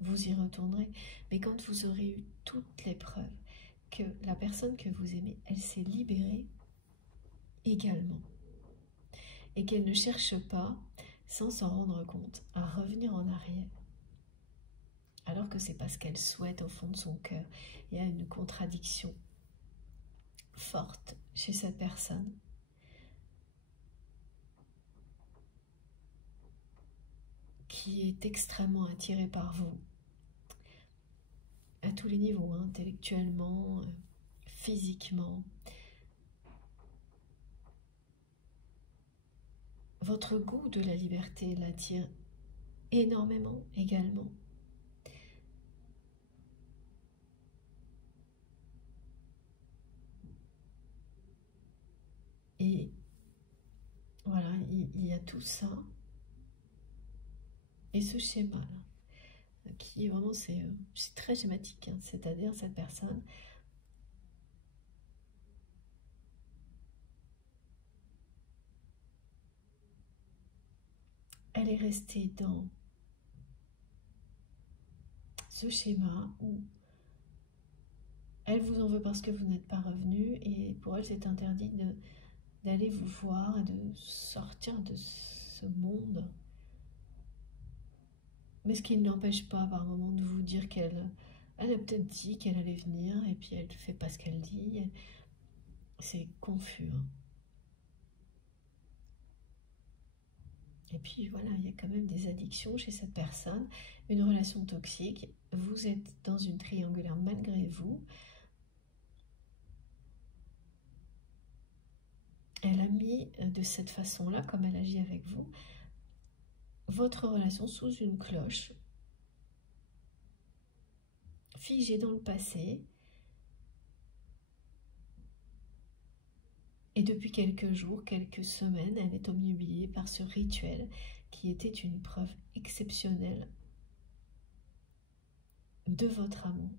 vous y retournerez, mais quand vous aurez eu toutes les preuves que la personne que vous aimez, elle s'est libérée également. Et qu'elle ne cherche pas, sans s'en rendre compte, à revenir en arrière. Alors que c'est pas ce qu'elle souhaite au fond de son cœur. Il y a une contradiction forte chez cette personne. Qui est extrêmement attirée par vous. À tous les niveaux, hein, intellectuellement, physiquement. Votre goût de la liberté l'attire énormément également. Et voilà, il y a tout ça. Et ce schéma-là, qui vraiment, c'est très schématique, hein, c'est-à-dire cette personne elle est restée dans ce schéma où elle vous en veut parce que vous n'êtes pas revenu et pour elle c'est interdit d'aller vous voir et de sortir de ce monde. Mais ce qui ne l'empêche pas par moment de vous dire qu'elle a peut-être dit qu'elle allait venir et puis elle ne fait pas ce qu'elle dit. C'est confus. Hein. Et puis voilà, il y a quand même des addictions chez cette personne, une relation toxique, vous êtes dans une triangulaire malgré vous. Elle a mis de cette façon-là, comme elle agit avec vous, votre relation sous une cloche, figée dans le passé. Et depuis quelques jours, quelques semaines, elle est obnubilée par ce rituel qui était une preuve exceptionnelle de votre amour.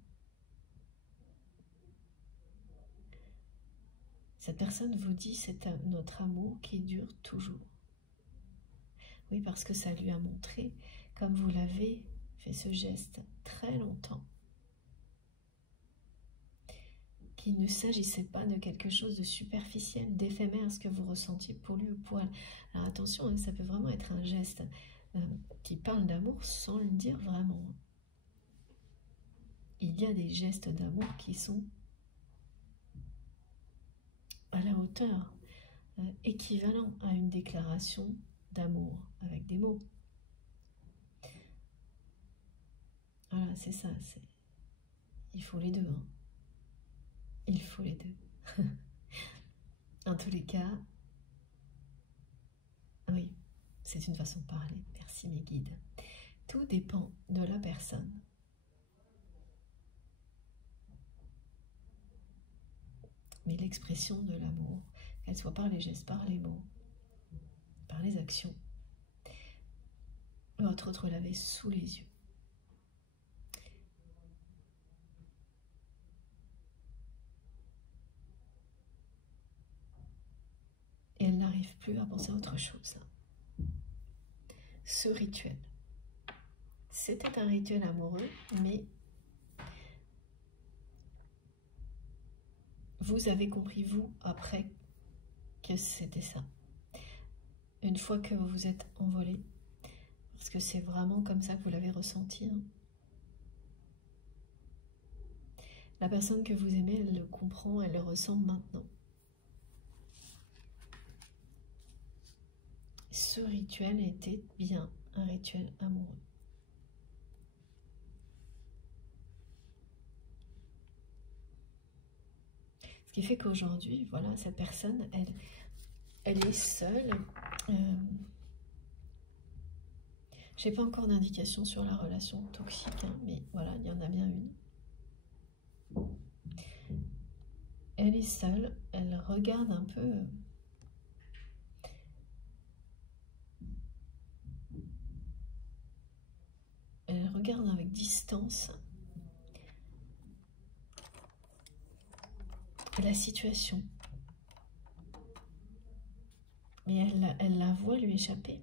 Cette personne vous dit c'est notre amour qui dure toujours. Oui, parce que ça lui a montré, comme vous l'avez fait ce geste très longtemps, qu'il ne s'agissait pas de quelque chose de superficiel, d'éphémère, ce que vous ressentiez pour lui ou pour elle. Alors attention, hein, ça peut vraiment être un geste qui parle d'amour sans le dire vraiment. Il y a des gestes d'amour qui sont à la hauteur, équivalent à une déclaration d'amour avec des mots. Voilà, c'est ça. Il faut les deux. Hein. Il faut les deux. En tous les cas, oui, c'est une façon de parler. Merci mes guides. Tout dépend de la personne. Mais l'expression de l'amour, qu'elle soit par les gestes, par les mots, par les actions, votre autre l'avait sous les yeux. Et elle n'arrive plus à penser à autre chose. Ce rituel, c'était un rituel amoureux, mais vous avez compris, vous, après, que c'était ça. Une fois que vous vous êtes envolé, parce que c'est vraiment comme ça que vous l'avez ressenti. Hein. La personne que vous aimez, elle le comprend, elle le ressent maintenant. Ce rituel était bien un rituel amoureux. Ce qui fait qu'aujourd'hui, voilà, cette personne, elle est seule. Je n'ai pas encore d'indication sur la relation toxique, hein, mais voilà, il y en a bien une. Elle est seule, elle regarde un peu... Elle regarde avec distance la situation. Mais elle la voit lui échapper.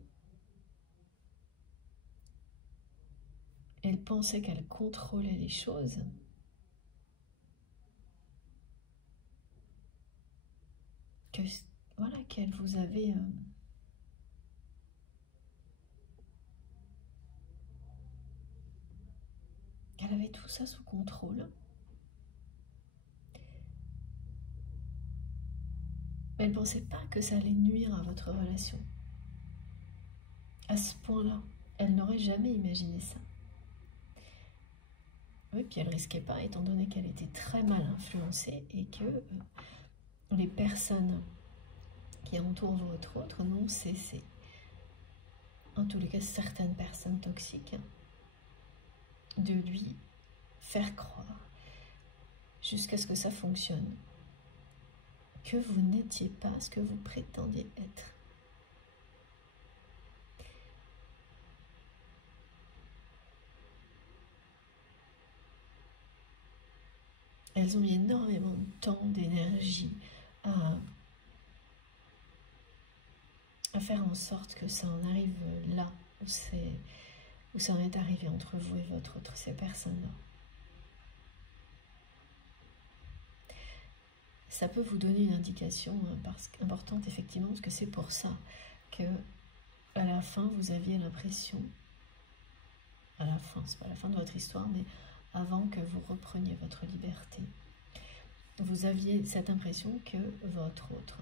Elle pensait qu'elle contrôlait les choses. Que, voilà, qu'elle vous avait... qu'elle avait tout ça sous contrôle. Mais elle ne pensait pas que ça allait nuire à votre relation. À ce point-là, elle n'aurait jamais imaginé ça. Oui, puis elle ne risquait pas, étant donné qu'elle était très mal influencée et que les personnes qui entourent votre autre n'ont cessé, en tous les cas certaines personnes toxiques, de lui faire croire, jusqu'à ce que ça fonctionne, que vous n'étiez pas ce que vous prétendiez être. Elles ont mis énormément de temps, d'énergie à faire en sorte que ça en arrive là où ça en est arrivé entre vous et votre autre, ces personnes-là. Ça peut vous donner une indication importante, effectivement, parce que c'est pour ça que à la fin, vous aviez l'impression, à la fin, c'est pas la fin de votre histoire, mais avant que vous repreniez votre liberté, vous aviez cette impression que votre autre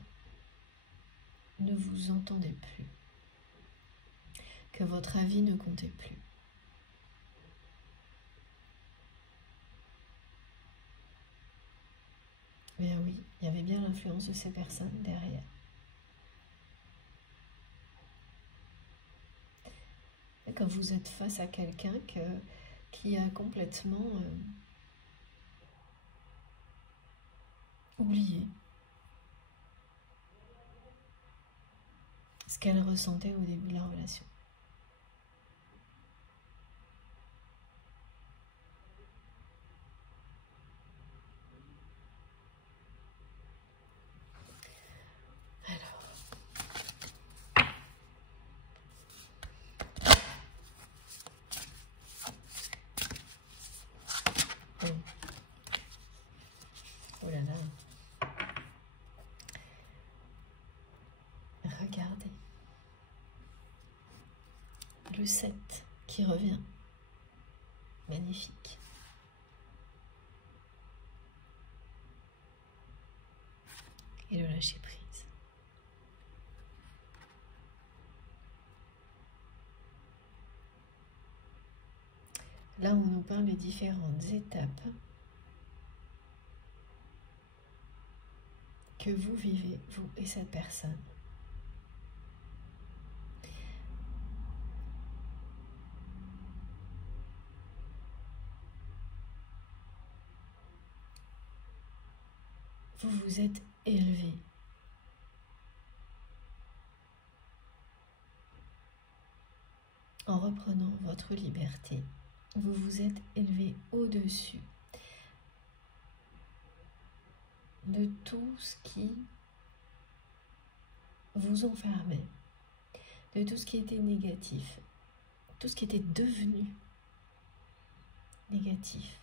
ne vous entendait plus, que votre avis ne comptait plus. Mais oui, il y avait bien l'influence de ces personnes derrière. Et quand vous êtes face à quelqu'un qui a complètement oublié ce qu'elle ressentait au début de la relation. Oui. Oh là là. Regardez. Le 7 qui revient. Magnifique. Et le lâcher prise. Là, on nous parle de différentes étapes que vous vivez, vous et cette personne. Vous vous êtes élevé. En reprenant votre liberté, vous vous êtes élevé au-dessus de tout ce qui vous enfermait, de tout ce qui était négatif, tout ce qui était devenu négatif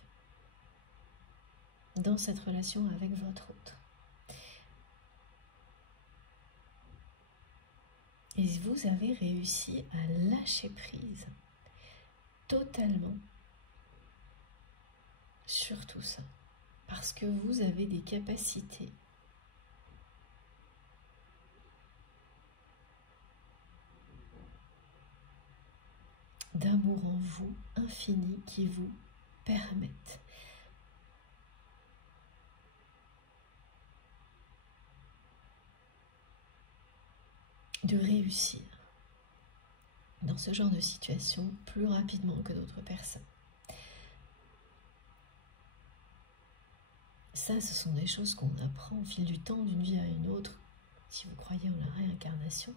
dans cette relation avec votre autre. Et vous avez réussi à lâcher prise totalement sur tout ça, parce que vous avez des capacités d'amour en vous infini qui vous permettent de réussir dans ce genre de situation plus rapidement que d'autres personnes. Ça, ce sont des choses qu'on apprend au fil du temps, d'une vie à une autre, si vous croyez en la réincarnation.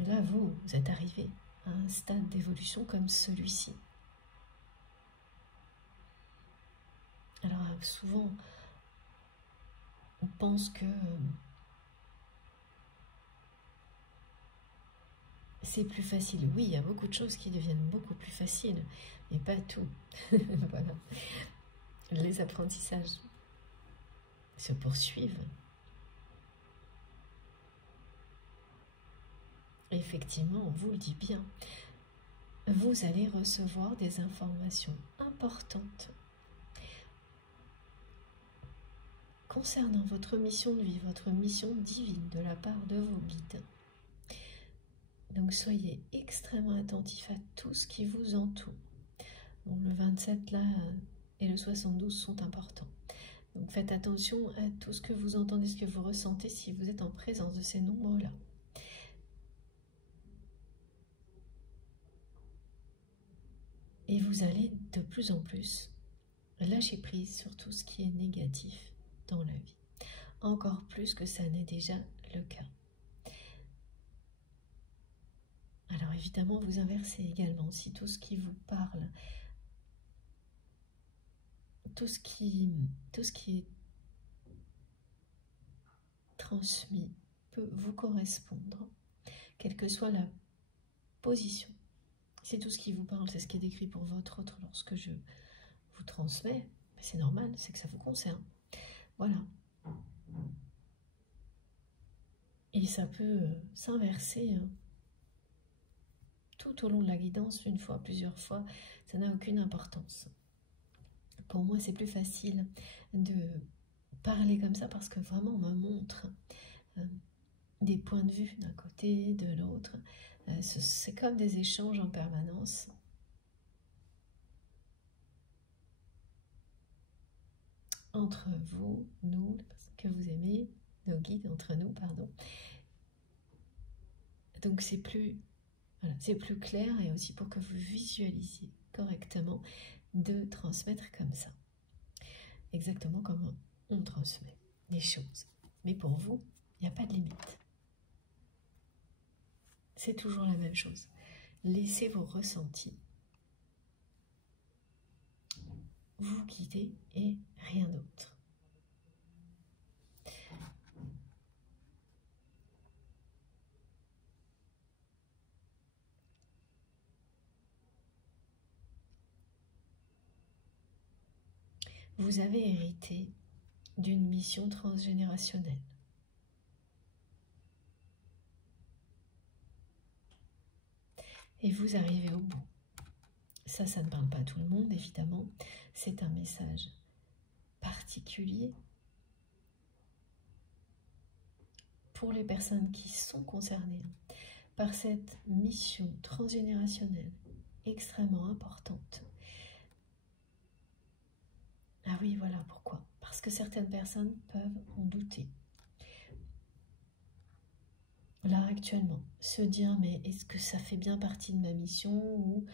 Et là, vous êtes arrivé à un stade d'évolution comme celui-ci. Alors, souvent, on pense que c'est plus facile. Oui, il y a beaucoup de choses qui deviennent beaucoup plus faciles, mais pas tout. Voilà. Les apprentissages se poursuivent. Effectivement, on vous le dit bien, vous allez recevoir des informations importantes concernant votre mission de vie, votre mission divine de la part de vos guides. Donc soyez extrêmement attentifs à tout ce qui vous entoure. Bon, le 27 là et le 72 sont importants. Donc faites attention à tout ce que vous entendez, ce que vous ressentez si vous êtes en présence de ces nombres-là. Et vous allez de plus en plus lâcher prise sur tout ce qui est négatif dans la vie. Encore plus que ça n'est déjà le cas. Alors évidemment, vous inversez également si tout ce qui vous parle, tout ce qui est transmis peut vous correspondre, quelle que soit la position. Si tout ce qui vous parle, c'est ce qui est décrit pour votre autre lorsque je vous transmets, c'est normal, c'est que ça vous concerne. Voilà. Et ça peut s'inverser tout au long de la guidance, une fois, plusieurs fois, ça n'a aucune importance. Pour moi, c'est plus facile de parler comme ça parce que vraiment on me montre des points de vue d'un côté, de l'autre. C'est comme des échanges en permanence. Entre vous, nous, que vous aimez, nos guides, entre nous, pardon. Donc c'est plus, voilà, c'est plus clair et aussi pour que vous visualisiez correctement de transmettre comme ça. Exactement comme on transmet les choses. Mais pour vous, il n'y a pas de limite. C'est toujours la même chose. Laissez vos ressentis vous guider et rien d'autre. vous avez hérité d'une mission transgénérationnelle. Et vous arrivez au bout. Ça ne parle pas à tout le monde, évidemment. C'est un message particulier pour les personnes qui sont concernées par cette mission transgénérationnelle extrêmement importante. Ah oui, voilà pourquoi. Parce que certaines personnes peuvent en douter. Là, actuellement, se dire, mais est-ce que ça fait bien partie de ma mission ou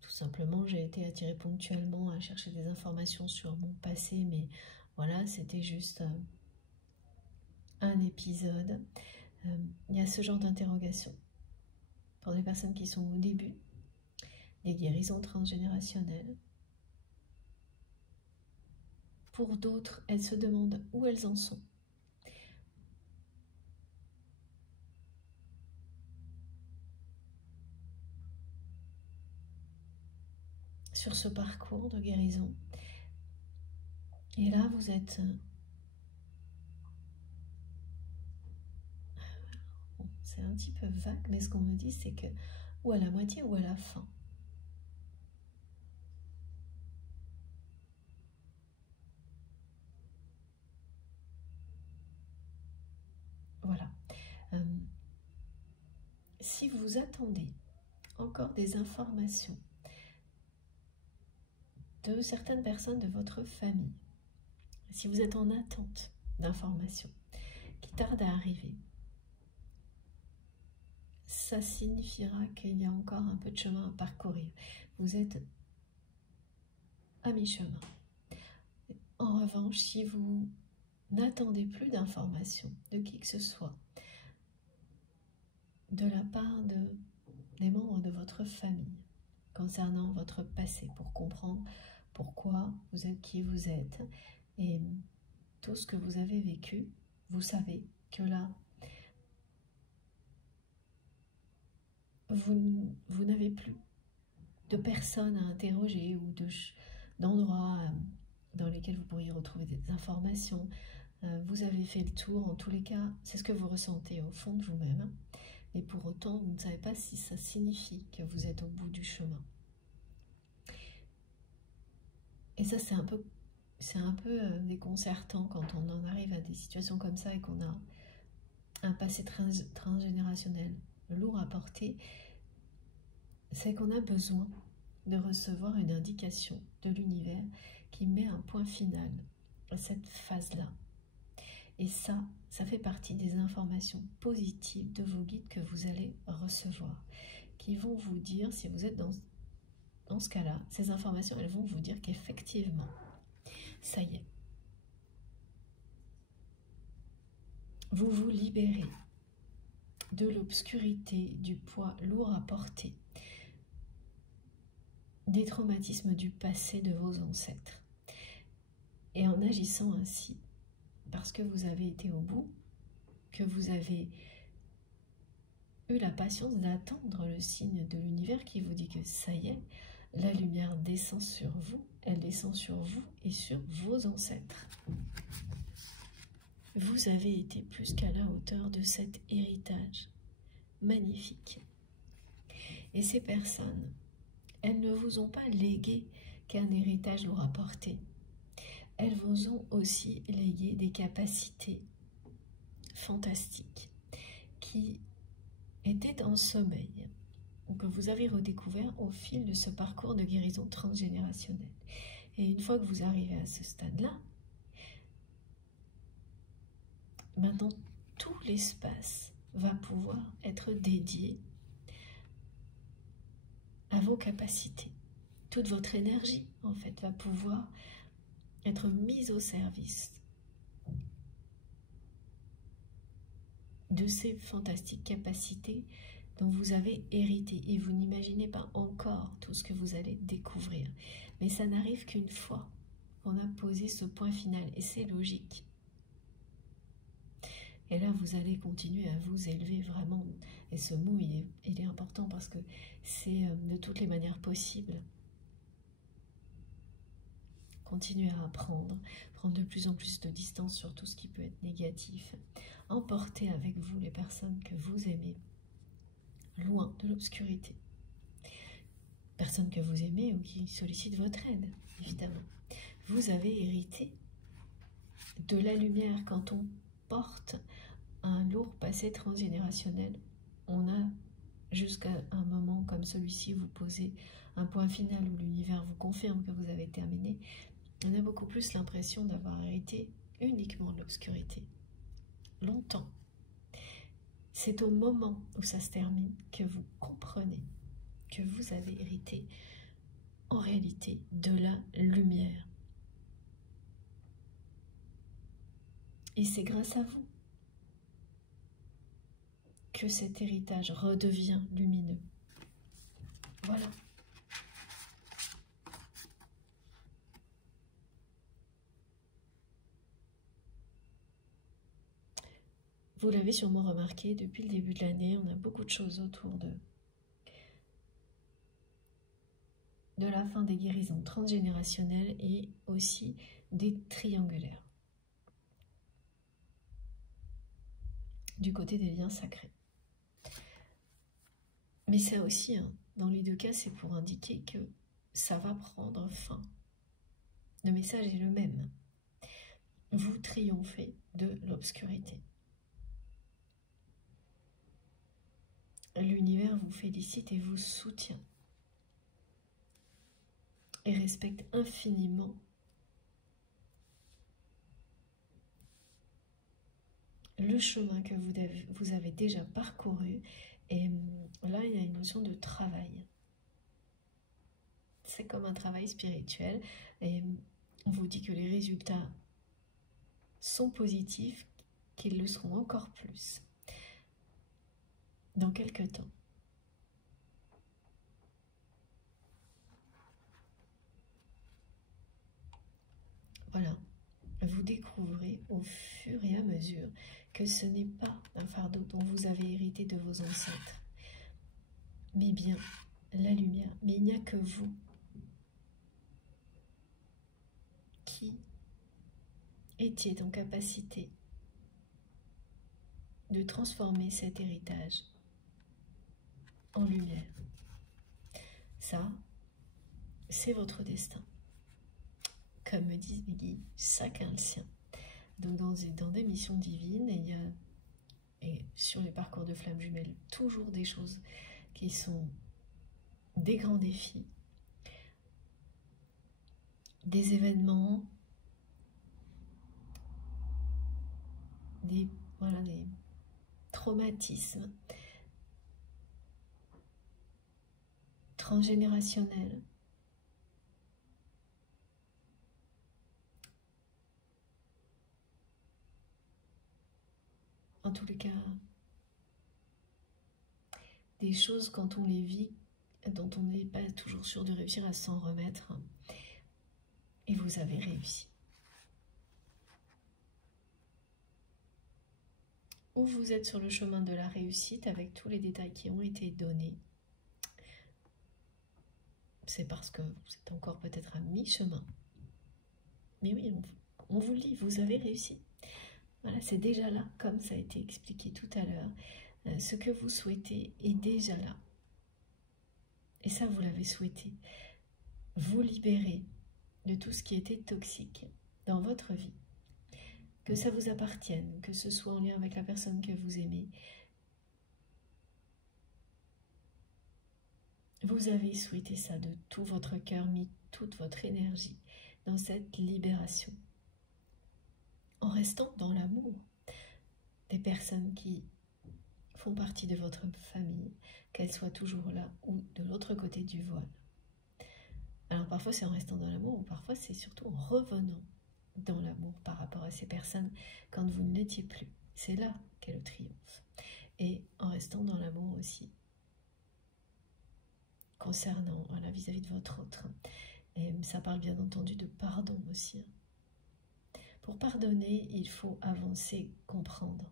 tout simplement j'ai été attirée ponctuellement à chercher des informations sur mon passé, mais voilà, c'était juste un épisode. Il y a ce genre d'interrogation. Pour les personnes qui sont au début, des guérisons transgénérationnelles. Pour d'autres, elles se demandent où elles en sont. Sur ce parcours de guérison. Et là, vous êtes... Bon, c'est un petit peu vague, mais ce qu'on me dit, c'est que ou à la moitié ou à la fin. Voilà. Si vous attendez encore des informations de certaines personnes de votre famille, si vous êtes en attente d'informations qui tardent à arriver, ça signifiera qu'il y a encore un peu de chemin à parcourir. Vous êtes à mi-chemin. En revanche, si vous n'attendez plus d'informations de qui que ce soit, de la part des membres de votre famille, concernant votre passé, pour comprendre pourquoi vous êtes qui vous êtes et tout ce que vous avez vécu, vous savez que là, vous n'avez plus de personnes à interroger ou d'endroits dans lesquels vous pourriez retrouver des informations. Vous avez fait le tour, en tous les cas, c'est ce que vous ressentez au fond de vous-même. Et pour autant, vous ne savez pas si ça signifie que vous êtes au bout du chemin. Et ça, c'est un peu déconcertant quand on en arrive à des situations comme ça et qu'on a un passé transgénérationnel lourd à porter. C'est qu'on a besoin de recevoir une indication de l'univers qui met un point final à cette phase-là. Et ça fait partie des informations positives de vos guides que vous allez recevoir, qui vont vous dire, si vous êtes dans ce cas-là, ces informations, elles vont vous dire qu'effectivement, ça y est, vous vous libérez de l'obscurité, du poids lourd à porter, des traumatismes du passé de vos ancêtres. Et en agissant ainsi, parce que vous avez été au bout, que vous avez eu la patience d'attendre le signe de l'univers qui vous dit que ça y est, la lumière descend sur vous, elle descend sur vous et sur vos ancêtres. Vous avez été plus qu'à la hauteur de cet héritage magnifique. Et ces personnes, elles ne vous ont pas légué qu'un héritage lourd à porter. Elles vous ont aussi légué des capacités fantastiques qui étaient en sommeil, ou que vous avez redécouvert au fil de ce parcours de guérison transgénérationnelle. Et une fois que vous arrivez à ce stade-là, maintenant tout l'espace va pouvoir être dédié à vos capacités. Toute votre énergie, en fait, va pouvoir être mise au service de ces fantastiques capacités dont vous avez hérité. Et vous n'imaginez pas encore tout ce que vous allez découvrir. Mais ça n'arrive qu'une fois qu'on a posé ce point final. Et c'est logique. Et là, vous allez continuer à vous élever vraiment. Et ce mot, il est important parce que c'est de toutes les manières possibles continuer à apprendre, prendre de plus en plus de distance sur tout ce qui peut être négatif, emporter avec vous les personnes que vous aimez, loin de l'obscurité. Personnes que vous aimez ou qui sollicitent votre aide, évidemment. Vous avez hérité de la lumière. Quand on porte un lourd passé transgénérationnel, on a jusqu'à un moment comme celui-ci, vous posez un point final où l'univers vous confirme que vous avez terminé. On a beaucoup plus l'impression d'avoir hérité uniquement de l'obscurité. Longtemps. C'est au moment où ça se termine que vous comprenez que vous avez hérité en réalité de la lumière. Et c'est grâce à vous que cet héritage redevient lumineux. Voilà. Vous l'avez sûrement remarqué, depuis le début de l'année, on a beaucoup de choses autour de la fin des guérisons transgénérationnelles et aussi des triangulaires. Du côté des liens sacrés. Mais ça aussi, hein, dans les deux cas, c'est pour indiquer que ça va prendre fin. Le message est le même. Vous triomphez de l'obscurité. L'univers vous félicite et vous soutient. Et respecte infiniment le chemin que vous avez déjà parcouru. Et là, il y a une notion de travail. C'est comme un travail spirituel. Et on vous dit que les résultats sont positifs, qu'ils le seront encore plus dans quelques temps. Voilà, vous découvrez au fur et à mesure que ce n'est pas un fardeau dont vous avez hérité de vos ancêtres, mais bien la lumière. Mais il n'y a que vous qui étiez en capacité de transformer cet héritage en lumière. Ça, c'est votre destin. Comme me disent les guides, chacun le sien. Donc dans des missions divines, il y a, et sur les parcours de flammes jumelles, toujours des choses qui sont des grands défis, des événements, des traumatismes transgénérationnels. En tous les cas, des choses quand on les vit, dont on n'est pas toujours sûr de réussir à s'en remettre. Et vous avez réussi. Ou vous êtes sur le chemin de la réussite avec tous les détails qui ont été donnés. C'est parce que vous êtes encore peut-être à mi-chemin. Mais oui, on vous le dit, vous avez réussi. Voilà, c'est déjà là, comme ça a été expliqué tout à l'heure. Ce que vous souhaitez est déjà là. Et ça, vous l'avez souhaité. Vous libérer de tout ce qui était toxique dans votre vie. Que ça vous appartienne, que ce soit en lien avec la personne que vous aimez. Vous avez souhaité ça de tout votre cœur, mis toute votre énergie dans cette libération. En restant dans l'amour des personnes qui font partie de votre famille, qu'elles soient toujours là ou de l'autre côté du voile. Alors parfois c'est en restant dans l'amour, ou parfois c'est surtout en revenant dans l'amour par rapport à ces personnes quand vous ne l'étiez plus. C'est là qu'est le triomphe. Et en restant dans l'amour aussi, concernant, voilà, vis-à-vis de votre autre. Et ça parle bien entendu de pardon aussi. Pour pardonner, il faut avancer, comprendre.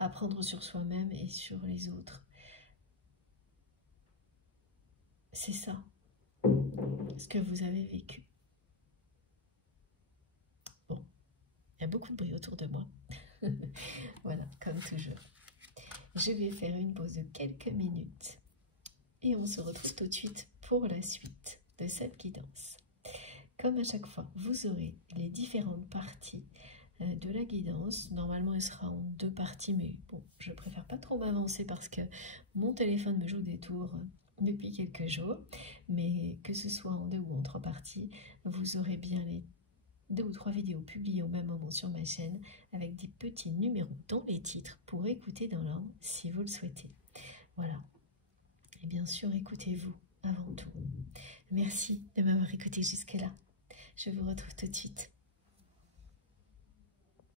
Apprendre sur soi-même et sur les autres. C'est ça. ce que vous avez vécu. Bon, il y a beaucoup de bruit autour de moi. Voilà, comme toujours. Je vais faire une pause de quelques minutes et on se retrouve tout de suite pour la suite de cette guidance. Comme à chaque fois, vous aurez les différentes parties de la guidance. Normalement, elle sera en 2 parties, mais bon, je préfère pas trop m'avancer parce que mon téléphone me joue des tours depuis quelques jours. Mais que ce soit en 2 ou en 3 parties, vous aurez bien les 2 ou 3 vidéos publiées au même moment sur ma chaîne avec des petits numéros dans les titres pour écouter dans l'ordre si vous le souhaitez. Voilà. Et bien sûr, écoutez-vous avant tout. Merci de m'avoir écouté jusque-là. Je vous retrouve tout de suite.